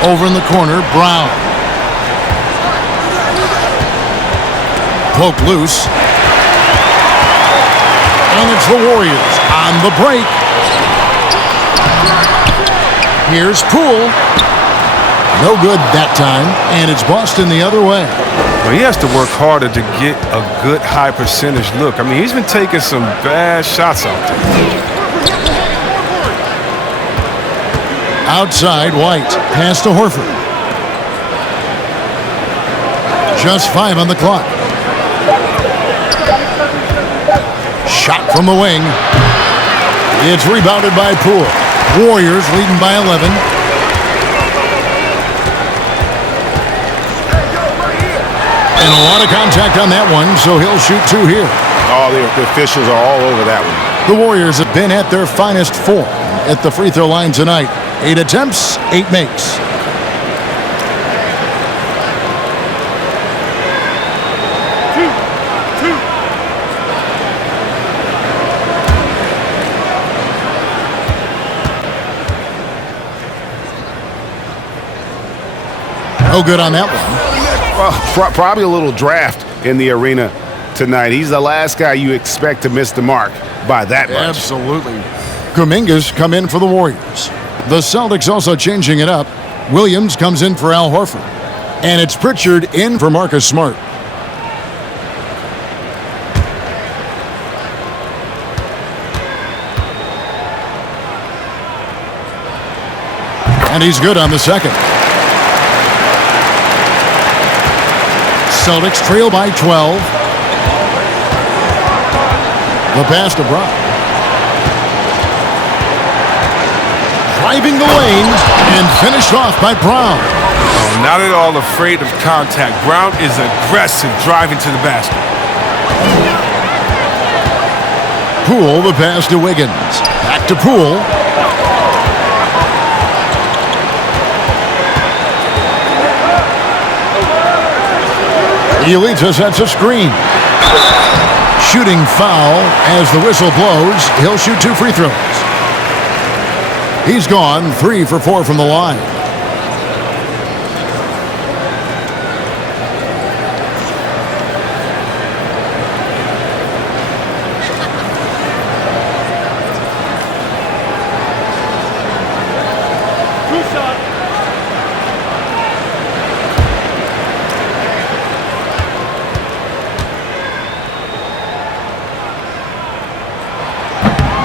Over in the corner, Brown. Poke loose. And it's the Warriors on the break. Here's Poole. No good that time, and it's Boston the other way. Well, he has to work harder to get a good high percentage look. I mean, he's been taking some bad shots out there. Outside, White. Pass to Horford. Just 5 on the clock. Shot from the wing. It's rebounded by Poole. Warriors leading by 11. And a lot of contact on that one, so he'll shoot 2 here. Oh, the officials are all over that one. The Warriors have been at their finest form at the free throw line tonight. 8 attempts, 8 makes. No good on that one. Well, probably a little draft in the arena tonight. He's the last guy you expect to miss the mark by that much. Absolutely. Kuminga's come in for the Warriors. The Celtics also changing it up. Williams comes in for Al Horford. And it's Pritchard in for Marcus Smart. And he's good on the second. Celtics trail by 12. The pass to Brown. Driving the lane and finished off by Brown. Oh, not at all afraid of contact. Brown is aggressive driving to the basket. Poole, the pass to Wiggins. Back to Poole. Elita sets a screen. Shooting foul as the whistle blows. He'll shoot 2 free throws. He's gone 3 for 4 from the line.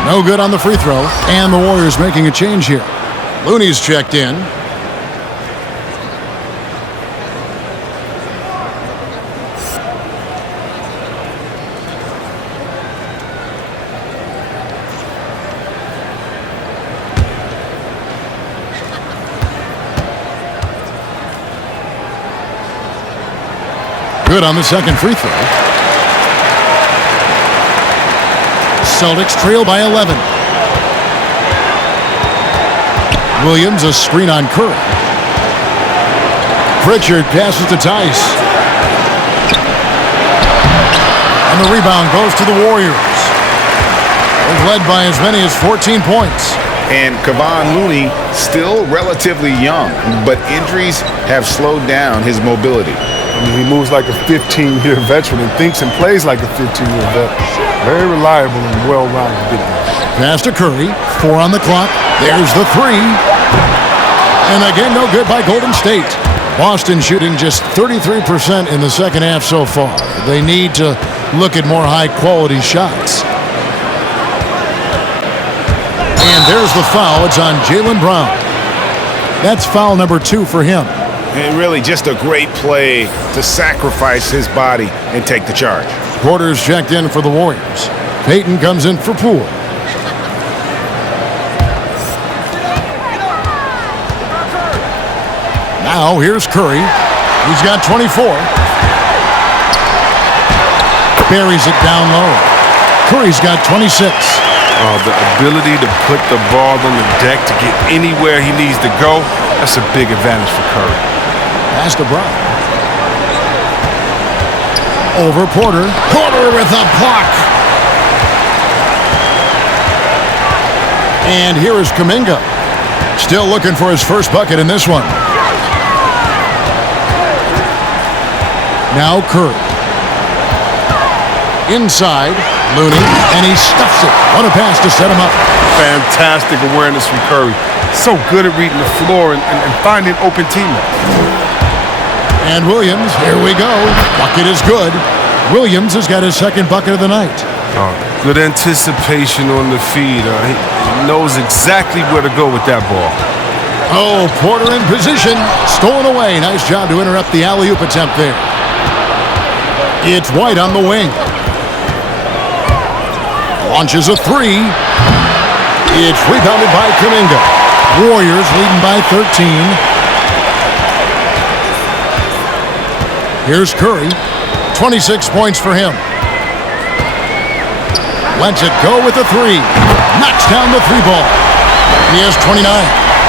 No good on the free throw, and the Warriors making a change here. Looney's checked in. Good on the second free throw. Celtics trail by 11. Williams a screen on Curry. Pritchard passes to Tice. And the rebound goes to the Warriors. They've led by as many as 14 points. And Kevon Looney still relatively young, but injuries have slowed down his mobility. I mean, he moves like a 15-year veteran and thinks and plays like a 15-year vet. Very reliable and well-rounded big man. Pass to Curry. 4 on the clock. There's the 3. And again, no good by Golden State. Boston shooting just 33% in the second half so far. They need to look at more high-quality shots. And there's the foul. It's on Jaylen Brown. That's foul number 2 for him. And really just a great play to sacrifice his body and take the charge. Porter's checked in for the Warriors. Payton comes in for Poole. Now here's Curry. He's got 24. Buries it down low. Curry's got 26. The ability to put the ball on the deck to get anywhere he needs to go, that's a big advantage for Curry. Pass to Brown. Over Porter. Porter with a block. And here is Kuminga. Still looking for his first bucket in this one. Now Curry. Inside, Looney, and he stuffs it. What a pass to set him up. Fantastic awareness from Curry. So good at reading the floor and finding open teammates. And Williams, here we go. Bucket is good. Williams has got his second bucket of the night. Good anticipation on the feed. He knows exactly where to go with that ball. Oh, Porter in position. Stolen away. Nice job to interrupt the alley-oop attempt there. It's White on the wing. Launches a 3. It's rebounded by Kuminga. Warriors leading by 13. Here's Curry. 26 points for him. Lets it go with the 3. Knocks down the 3 ball. He has 29.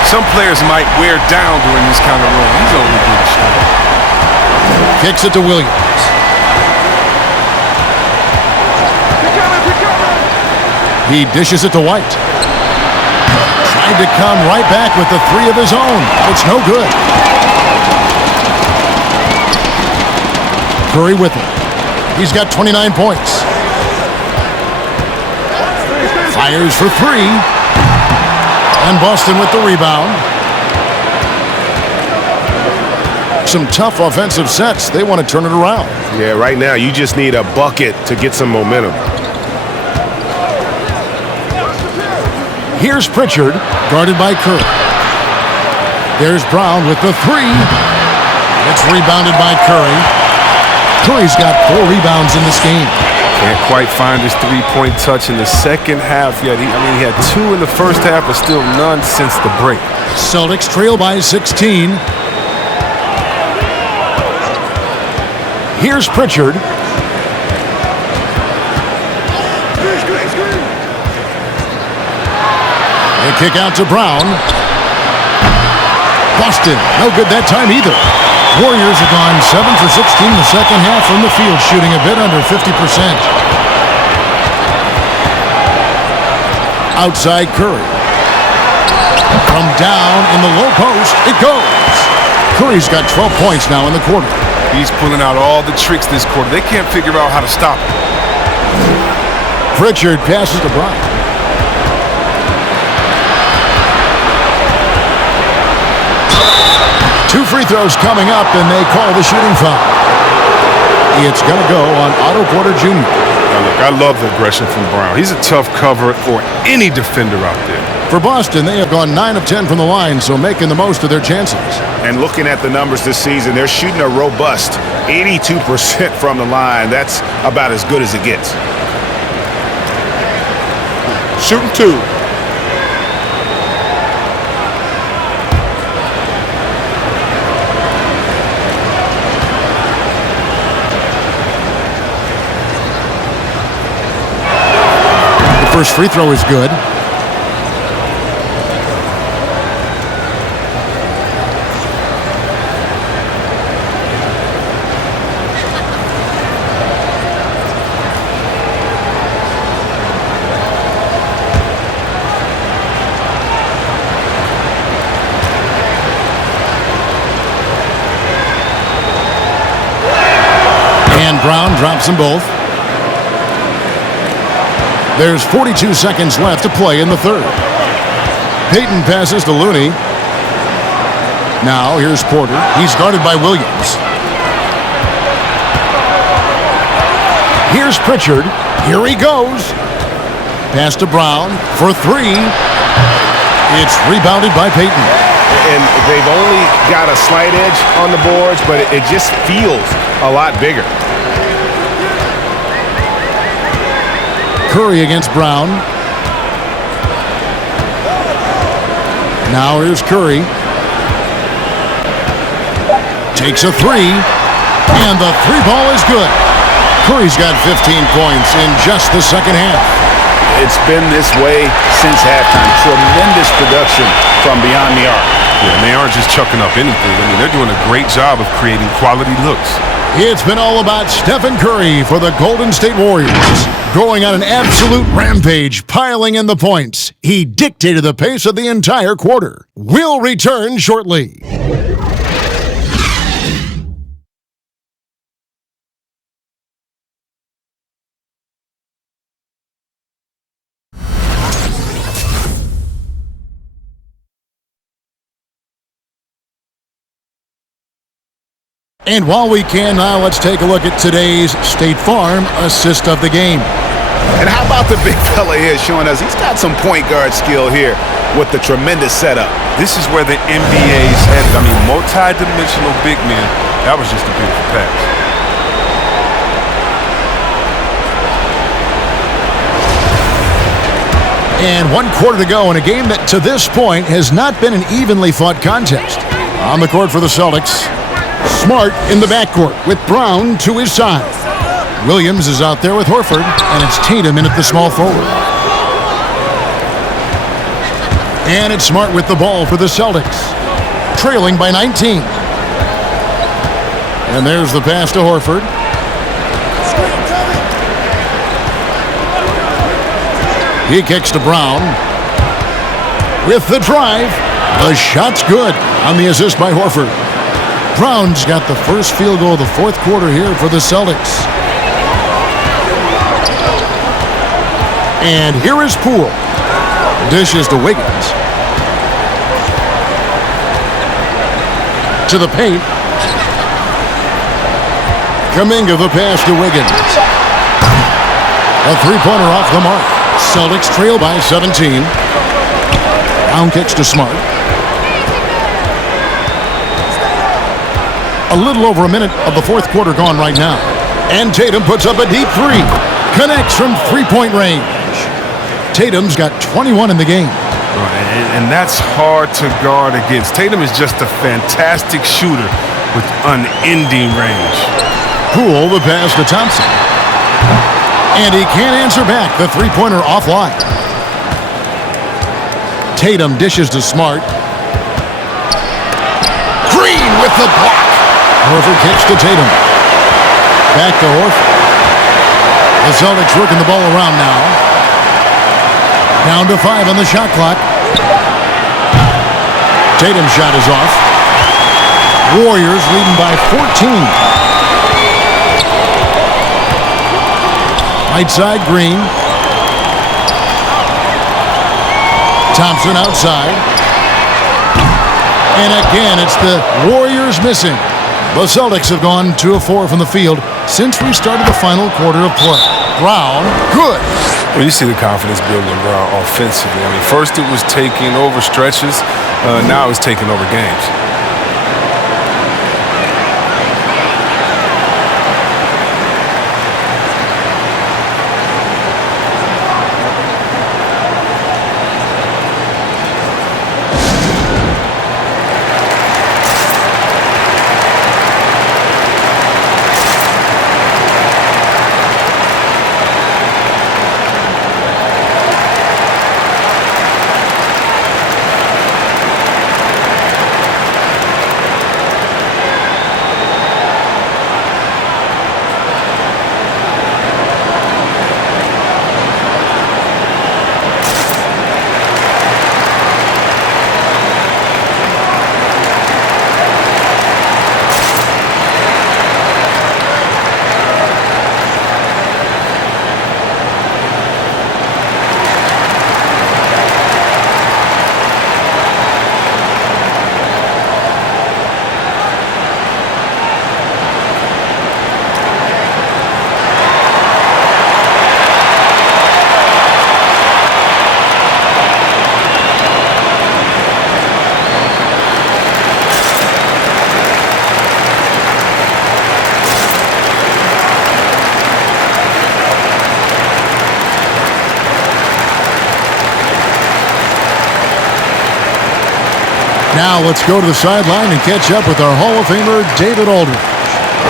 Some players might wear down during this kind of run. He's only getting strong. Kicks it to Williams. He dishes it to White. Tried to come right back with the 3 of his own. It's no good. Curry with him. He's got 29 points. Fires for 3. And Boston with the rebound. Some tough offensive sets. They want to turn it around. Yeah, right now you just need a bucket to get some momentum. Here's Pritchard, guarded by Curry. There's Brown with the three. It's rebounded by Curry. Curry's got 4 rebounds in this game. Can't quite find his three-point touch in the second half yet. He had 2 in the first half, but still none since the break. Celtics trail by 16. Here's Pritchard. They kick out to Brown. Boston, no good that time either. Warriors have gone 7 for 16 the second half from the field, shooting a bit under 50%. Outside Curry. From down in the low post, it goes. Curry's got 12 points now in the quarter. He's pulling out all the tricks this quarter. They can't figure out how to stop him. Pritchard passes to Brown. Two free throws coming up, and they call the shooting foul. It's going to go on Otto Porter Jr. Now look, I love the aggression from Brown. He's a tough cover for any defender out there. For Boston, they have gone 9 of 10 from the line, so making the most of their chances. And looking at the numbers this season, they're shooting a robust 82% from the line. That's about as good as it gets. Shooting 2. First free throw is good. And Brown drops them both. There's 42 seconds left to play in the third. Payton passes to Looney. Now here's Porter. He's guarded by Williams. Here's Pritchard. Here he goes. Pass to Brown for 3. It's rebounded by Payton. And they've only got a slight edge on the boards, but it just feels a lot bigger. Curry against Brown. Now here's Curry. Takes a 3. And the 3 ball is good. Curry's got 15 points in just the second half. It's been this way since halftime. Tremendous production from beyond the arc. Yeah, and they aren't just chucking up anything. I mean, they're doing a great job of creating quality looks. It's been all about Stephen Curry for the Golden State Warriors. Going on an absolute rampage, piling in the points. He dictated the pace of the entire quarter. We'll return shortly. And while we can now, let's take a look at today's State Farm assist of the game. And how about the big fella here showing us he's got some point guard skill here with the tremendous setup. This is where the NBA's headed. I mean, multi-dimensional big men. That was just a beautiful pass. And 1 quarter to go in a game that to this point has not been an evenly fought contest. On the court for the Celtics, Smart in the backcourt with Brown to his side. Williams is out there with Horford, and it's Tatum in at the small forward. And it's Smart with the ball for the Celtics, trailing by 19. And there's the pass to Horford. He kicks to Brown. With the drive, the shot's good on the assist by Horford. Brown's got the first field goal of the fourth quarter here for the Celtics. And here is Poole. Dishes to Wiggins. To the paint. Kuminga the pass to Wiggins. A three-pointer off the mark. Celtics trail by 17. Down kicks to Smart. A little over a minute of the fourth quarter gone right now. And Tatum puts up a deep three. Connects from three-point range. Tatum's got 21 in the game. And that's hard to guard against. Tatum is just a fantastic shooter with unending range. Poole the pass to Thompson. And he can't answer back. The three-pointer offline. Tatum dishes to Smart. Green with the block. Horford kicks to Tatum. Back to Horford. The Celtics working the ball around now. Down to 5 on the shot clock. Tatum's shot is off. Warriors leading by 14. Right side, Green. Thompson outside. And again, it's the Warriors missing. The Celtics have gone 2 of 4 from the field since we started the final quarter of play. Brown, good. Well, you see the confidence building around offensively. I mean, first it was taking over stretches. Now it's taking over games. Now let's go to the sideline and catch up with our Hall of Famer, David Aldridge.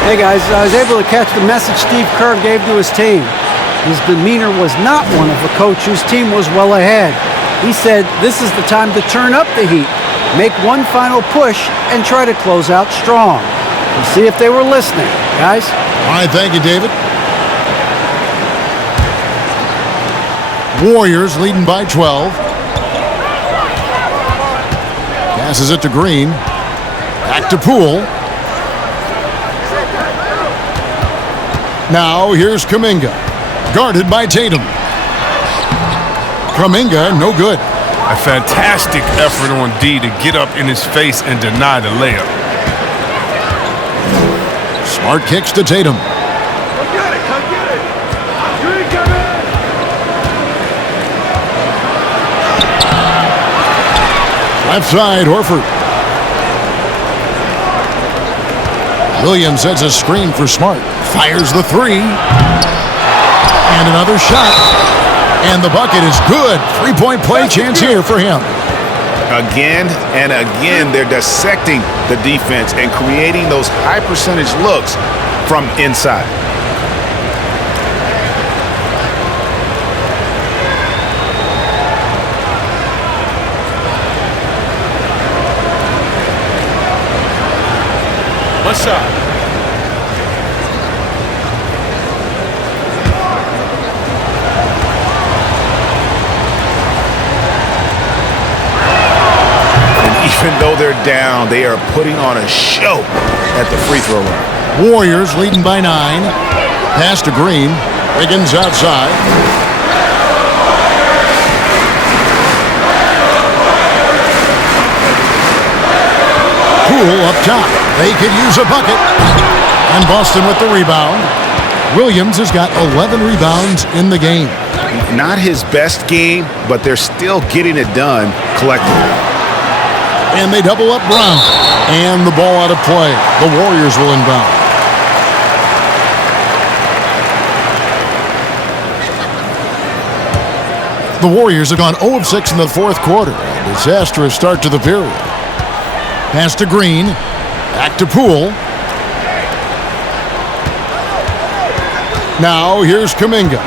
Hey guys, I was able to catch the message Steve Kerr gave to his team. His demeanor was not one of a coach whose team was well ahead. He said, this is the time to turn up the heat, make one final push, and try to close out strong. We'll see if they were listening, guys. All right, thank you, David. Warriors leading by 12. Passes it to Green. Back to Poole. Now here's Kuminga. Guarded by Tatum. Kuminga, no good. A fantastic effort on D to get up in his face and deny the layup. Smart kicks to Tatum. Come get it, come get it. Green, come in. Left side, Horford. Williams sets a screen for Smart. Fires the three. And another shot. And the bucket is good. Three-point play chance here for him. Again and again, they're dissecting the defense and creating those high-percentage looks from inside. Left side. Even though they're down, they are putting on a show at the free throw line. Warriors leading by 9. Pass to Green. Wiggins outside. Poole up top. They could use a bucket. And Boston with the rebound. Williams has got 11 rebounds in the game. Not his best game, but they're still getting it done collectively. And they double up Brown. And the ball out of play. The Warriors will inbound. The Warriors have gone 0 of 6 in the fourth quarter. A disastrous start to the period. Pass to Green. Back to Poole. Now here's Kuminga.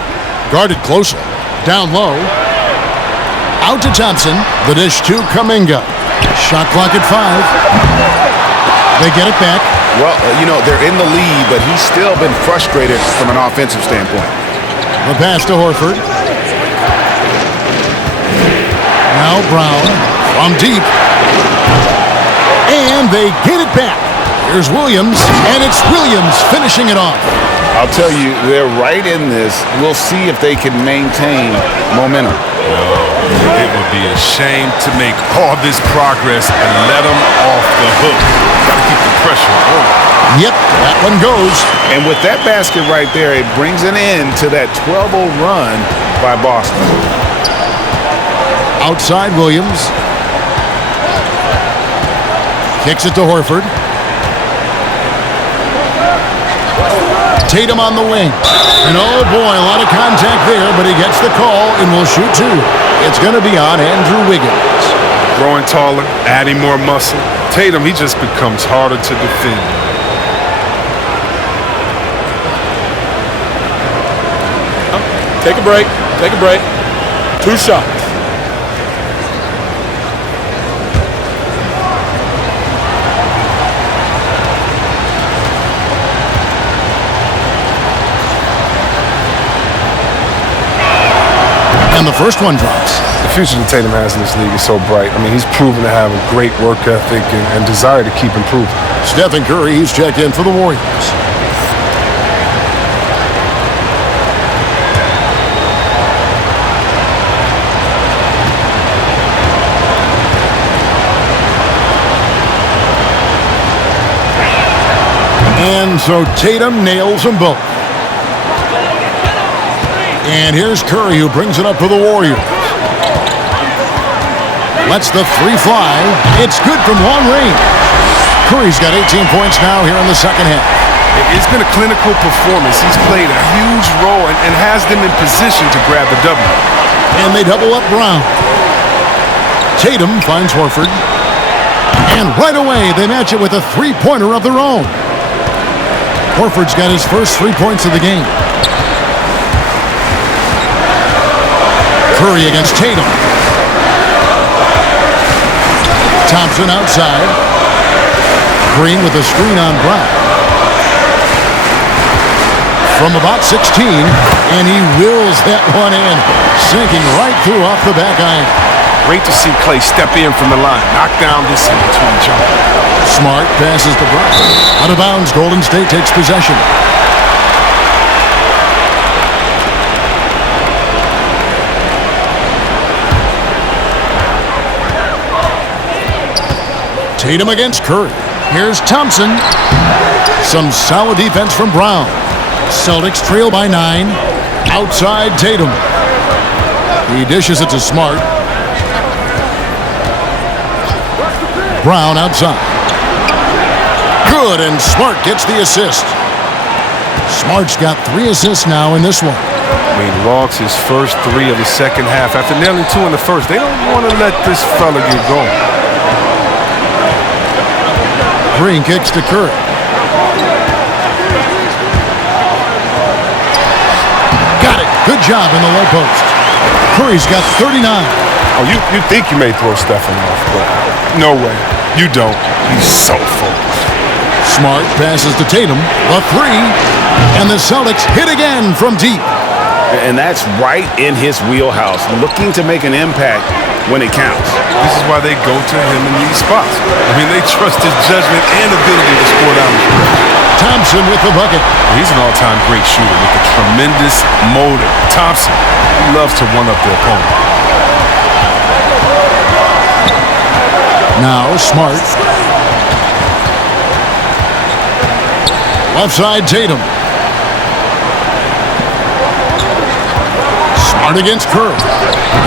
Guarded closely. Down low. Out to Thompson. The dish to Kuminga. Shot clock at 5. They get it back. Well, they're in the lead, but he's still been frustrated from an offensive standpoint. The pass to Horford. Now Brown from deep. And they get it back. Here's Williams, and it's Williams finishing it off. I'll tell you, they're right in this. We'll see if they can maintain momentum. It would be a shame to make all this progress and let them off the hook. Got to keep the pressure on. Yep, that one goes. And with that basket right there, it brings an end to that 12-0 run by Boston. Outside Williams. Kicks it to Horford. Tatum on the wing. And oh boy, a lot of contact there, but he gets the call and will shoot 2. It's going to be on Andrew Wiggins. Growing taller, adding more muscle. Tatum, he just becomes harder to defend. Take a break. Take a break. 2 shots. And the first one drops. The future that Tatum has in this league is so bright. I mean, he's proven to have a great work ethic and desire to keep improving. Stephen Curry, he's checked in for the Warriors. And so Tatum nails them both. And here's Curry, who brings it up for the Warriors. Lets the 3 fly. It's good from long range. Curry's got 18 points now here in the second half. It's been a clinical performance. He's played a huge role and has them in position to grab the W. And they double up Brown. Tatum finds Horford. And right away, they match it with a 3-pointer of their own. Horford's got his first 3 points of the game. Curry against Tatum. Thompson outside. Green with a screen on Brown. From about 16, and he wills that one in, sinking right through off the back iron. Great to see Klay step in from the line, knock down this in-between jumper. Smart passes to Brown. Out of bounds, Golden State takes possession. Tatum against Curry. Here's Thompson. Some solid defense from Brown. Celtics trail by 9. Outside Tatum. He dishes it to Smart. Brown outside. Good, and Smart gets the assist. Smart's got 3 assists now in this one. I mean, logs his first 3 of the second half after nailing 2 in the first. They don't want to let this fella get going. Green kicks to Curry. Got it. Good job in the low post. Curry's got 39. Oh, you think you may throw Stephen off, but no way. You don't. He's so focused. Smart passes to Tatum. A 3. And the Celtics hit again from deep. And that's right in his wheelhouse, looking to make an impact when it counts. This is why they go to him in these spots. I mean, they trust his judgment and ability to score down the stretch. Thompson with the bucket. He's an all-time great shooter with a tremendous motor. Thompson, he loves to one-up the opponent. Now Smart. Left side, Tatum. Smart against Curry.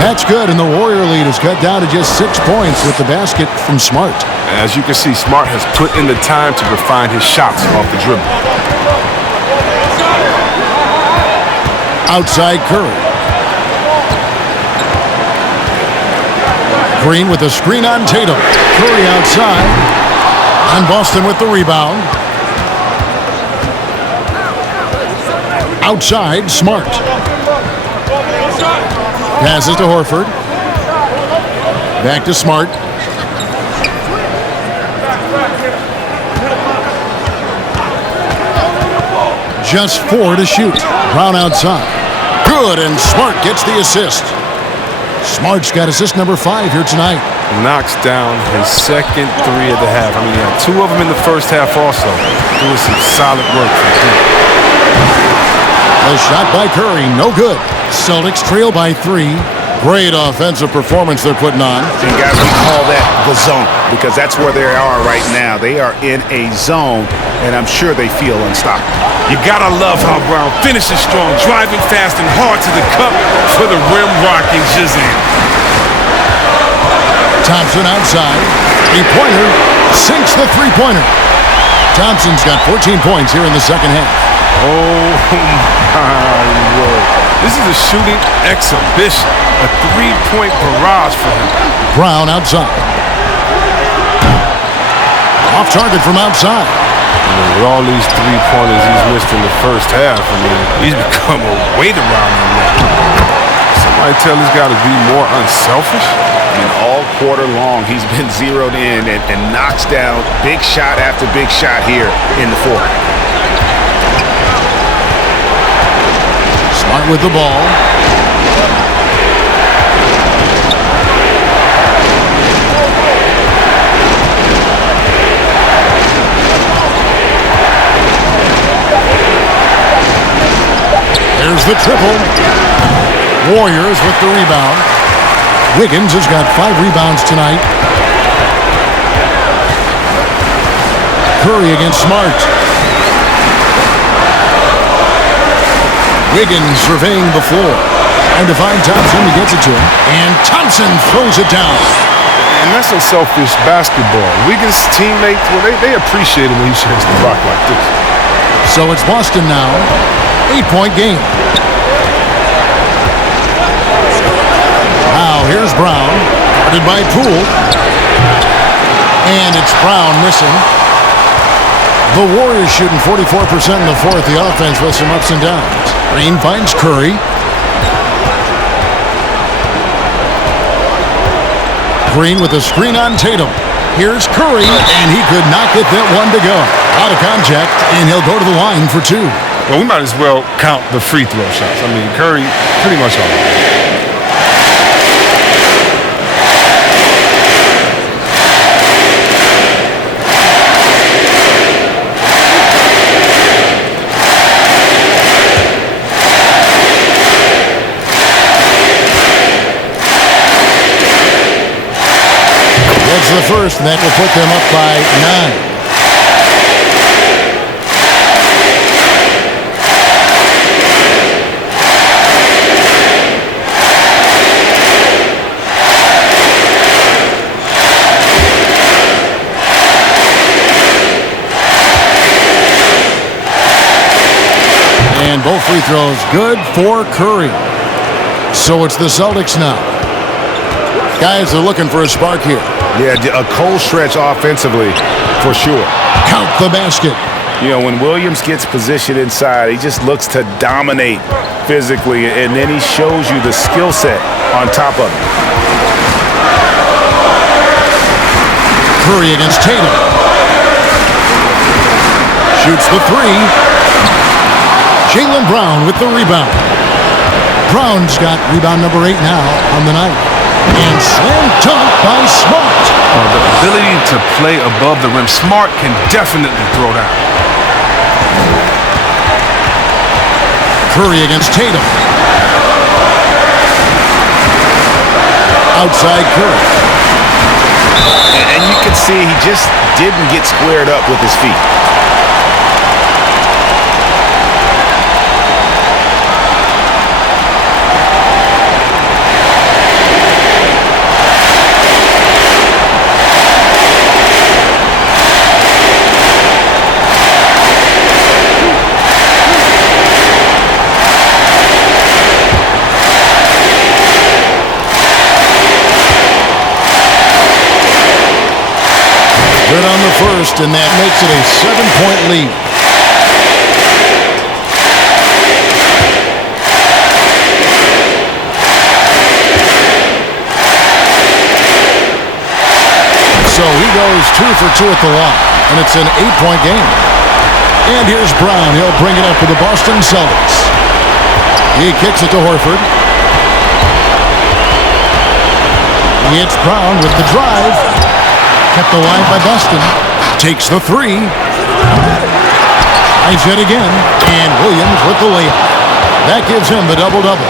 That's good, and the Warrior lead is cut down to just 6 points with the basket from Smart. As you can see, Smart has put in the time to refine his shots off the dribble. Outside Curry. Green with a screen on Tatum. Curry outside. And Boston with the rebound. Outside, Smart. Passes to Horford. Back to Smart. Just 4 to shoot. Brown outside. Good, and Smart gets the assist. Smart's got assist number 5 here tonight. Knocks down his second 3 of the half. I mean, he had 2 of them in the first half also. Doing some solid work for him. A shot by Curry, no good. Celtics trail by 3. Great offensive performance they're putting on. And guys, we call that the zone because that's where they are right now. They are in a zone, and I'm sure they feel unstoppable. You gotta love how Brown finishes strong, driving fast and hard to the cup for the rim rocking Shazam. Thompson outside. 3-pointer. Sinks the 3-pointer. Thompson's got 14 points here in the second half. Oh my word. This is a shooting exhibition. A 3-point barrage for him. Brown outside. Off target from outside. With all these 3-pointers he's missed in the first half, I mean, he's become a weight around him now. Somebody tell this guy to be more unselfish. I mean, all quarter long, he's been zeroed in and knocks down big shot after big shot here in the fourth. Smart with the ball. There's the triple. Warriors with the rebound. Wiggins has got 5 rebounds tonight. Curry against Smart. Wiggins surveying the floor. Trying to find Thompson. He gets it to him. And Thompson throws it down. And that's unselfish basketball. Wiggins' teammates, well, they appreciate it when he shares the rock like this. So it's Boston now. 8-point game. Now here's Brown. Guarded by Poole. And it's Brown missing. The Warriors shooting 44% in the fourth. The offense with some ups and downs. Green finds Curry. Green with a screen on Tatum. Here's Curry, and he could not get that one to go. Out of contact, and he'll go to the line for 2. Well, we might as well count the free throw shots. I mean, Curry pretty much all right. The first, and that will put them up by 9. And both free throws good for Curry. So it's the Celtics now. Guys are looking for a spark here. Yeah, a cold stretch offensively, for sure. Count the basket. You know, when Williams gets positioned inside, he just looks to dominate physically, and then he shows you the skill set on top of it. Curry against Tatum. Shoots the 3. Jaylen Brown with the rebound. Brown's got rebound number 8 now on the night. And slam dunk by Smart. The ability to play above the rim. Smart can definitely throw down. Curry against Tatum. Outside Curry. And you can see he just didn't get squared up with his feet. missed, and that makes it a 7-point lead. So he goes 2 for 2 at the line, and it's an 8-point game. And here's Brown. He'll bring it up for the Boston Celtics. He kicks it to Horford. It's Brown with the drive. Kept alive by Boston. Takes the three. Tries it again. And Williams with the layup. That gives him the double-double.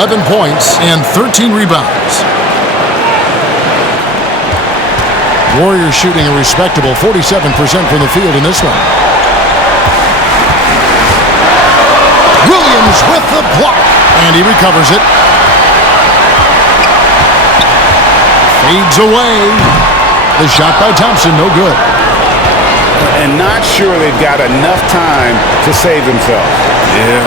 11 points and 13 rebounds. Warriors shooting a respectable 47% from the field in this one. Williams with the block. And he recovers it. Fades away. The shot by Thompson, no good. And not sure they've got enough time to save themselves. Yeah,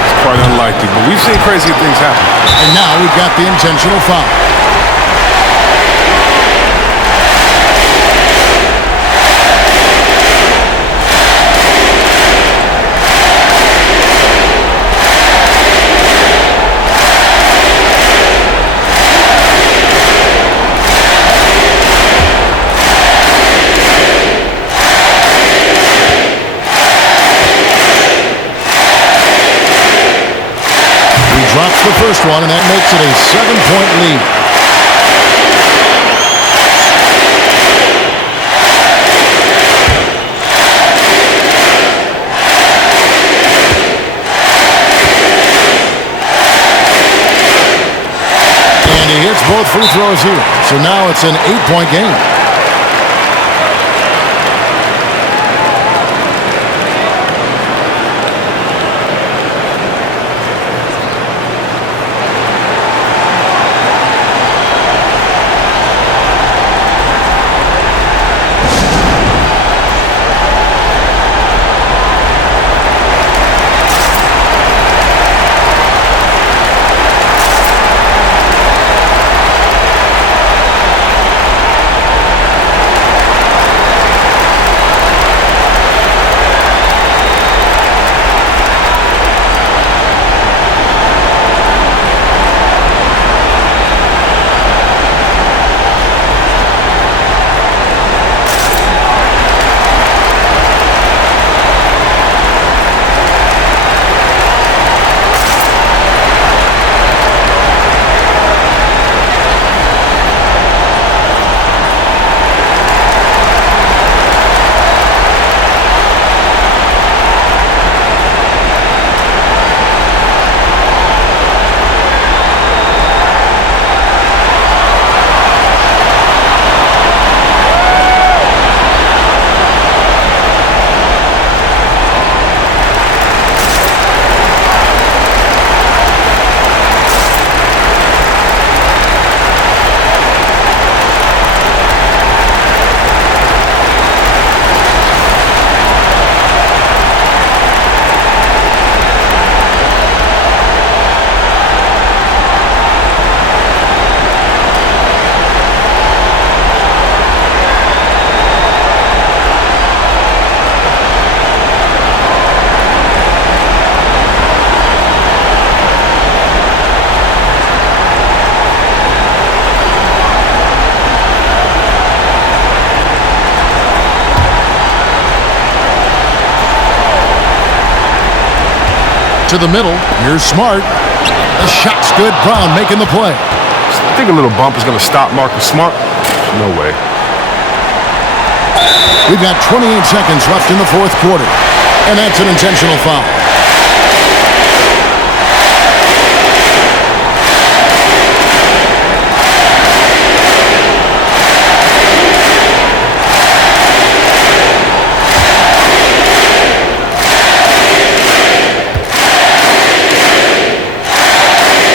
it's quite unlikely, but we've seen crazy things happen. And now we've got the intentional foul. Drops the first one, and that makes it a 7-point lead. And he hits both free throws here. So now it's an 8-point game. To the middle. Here's Smart. The shot's good. Brown making the play. I think a little bump is going to stop Marcus Smart. No way. We've got 28 seconds left in the fourth quarter. And that's an intentional foul.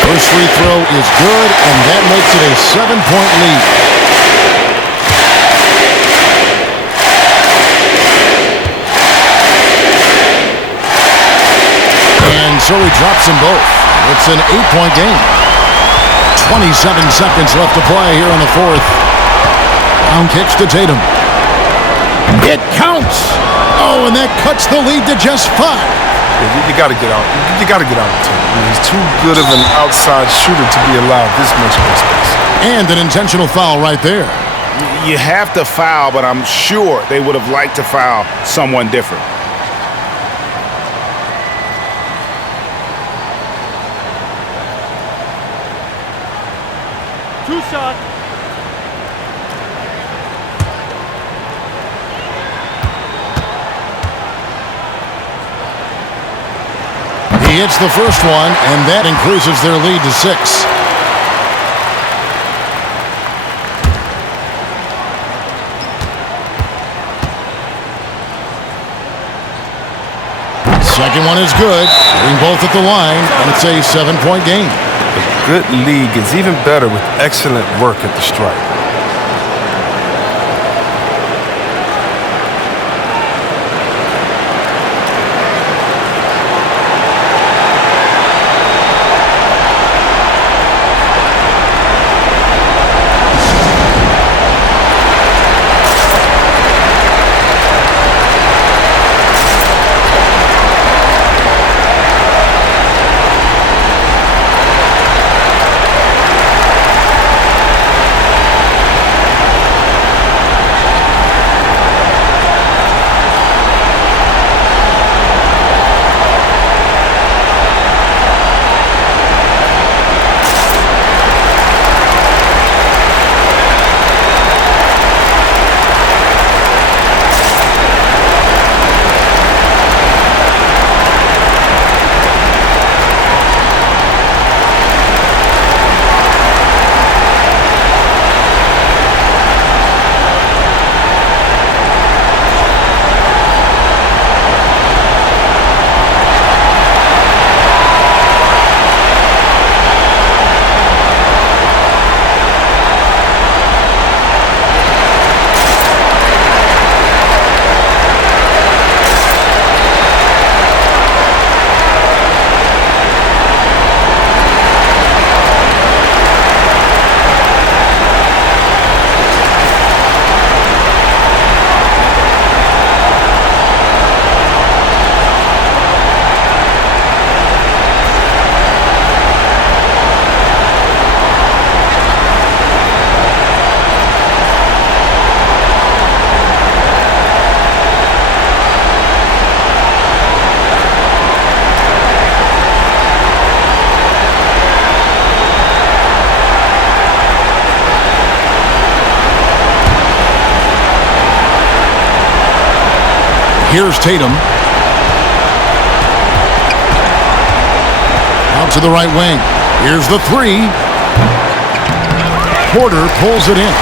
First free throw is good, and that makes it a 7-point lead. And so he drops them both. It's an 8-point game. 27 seconds left to play here in the fourth. Brown kicks to Tatum. It counts. Oh, and that cuts the lead to just 5. You got to get out. You got to get out of Tatum. I mean, he's too good of an outside shooter to be allowed this much space. And an intentional foul right there. You have to foul, but I'm sure they would have liked to foul someone different. Two shot. He hits the first one, and that increases their lead to 6. Second one is good. Getting both at the line, and it's a 7-point game. A good league is even better with excellent work at the stripe. Here's Tatum. Out to the right wing. Here's the 3. Porter pulls it in.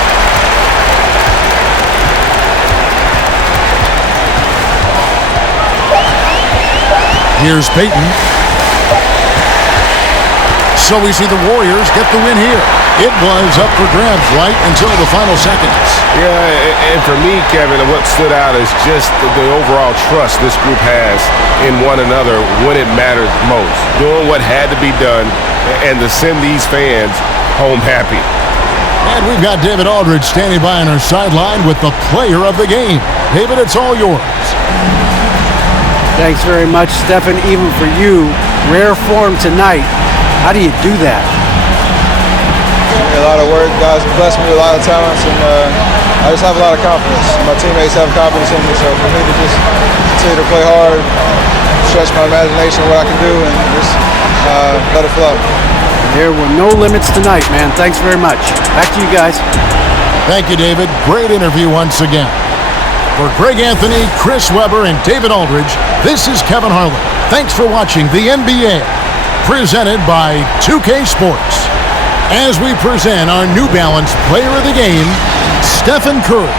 Here's Payton. So we see the Warriors get the win here. It was up for grabs right until the final seconds. Yeah, and for me, Kevin, what stood out is just the overall trust this group has in one another when it mattered most. Doing what had to be done and to send these fans home happy. And we've got David Aldridge standing by on our sideline with the player of the game. David, it's all yours. Thanks very much, Stephen. Even for you, rare form tonight. How do you do that? A lot of work. Guys blessed me with a lot of talents, and I just have a lot of confidence. My teammates have confidence in me, so for me to just continue to play hard, stretch my imagination of what I can do, and just let it flow. There were no limits tonight, man. Thanks very much. Back to you guys. Thank you, David. Great interview once again. For Greg Anthony, Chris Webber, and David Aldridge, this is Kevin Harlan. Thanks for watching the NBA, presented by 2K Sports. As we present our New Balance Player of the Game, Stephen Curry.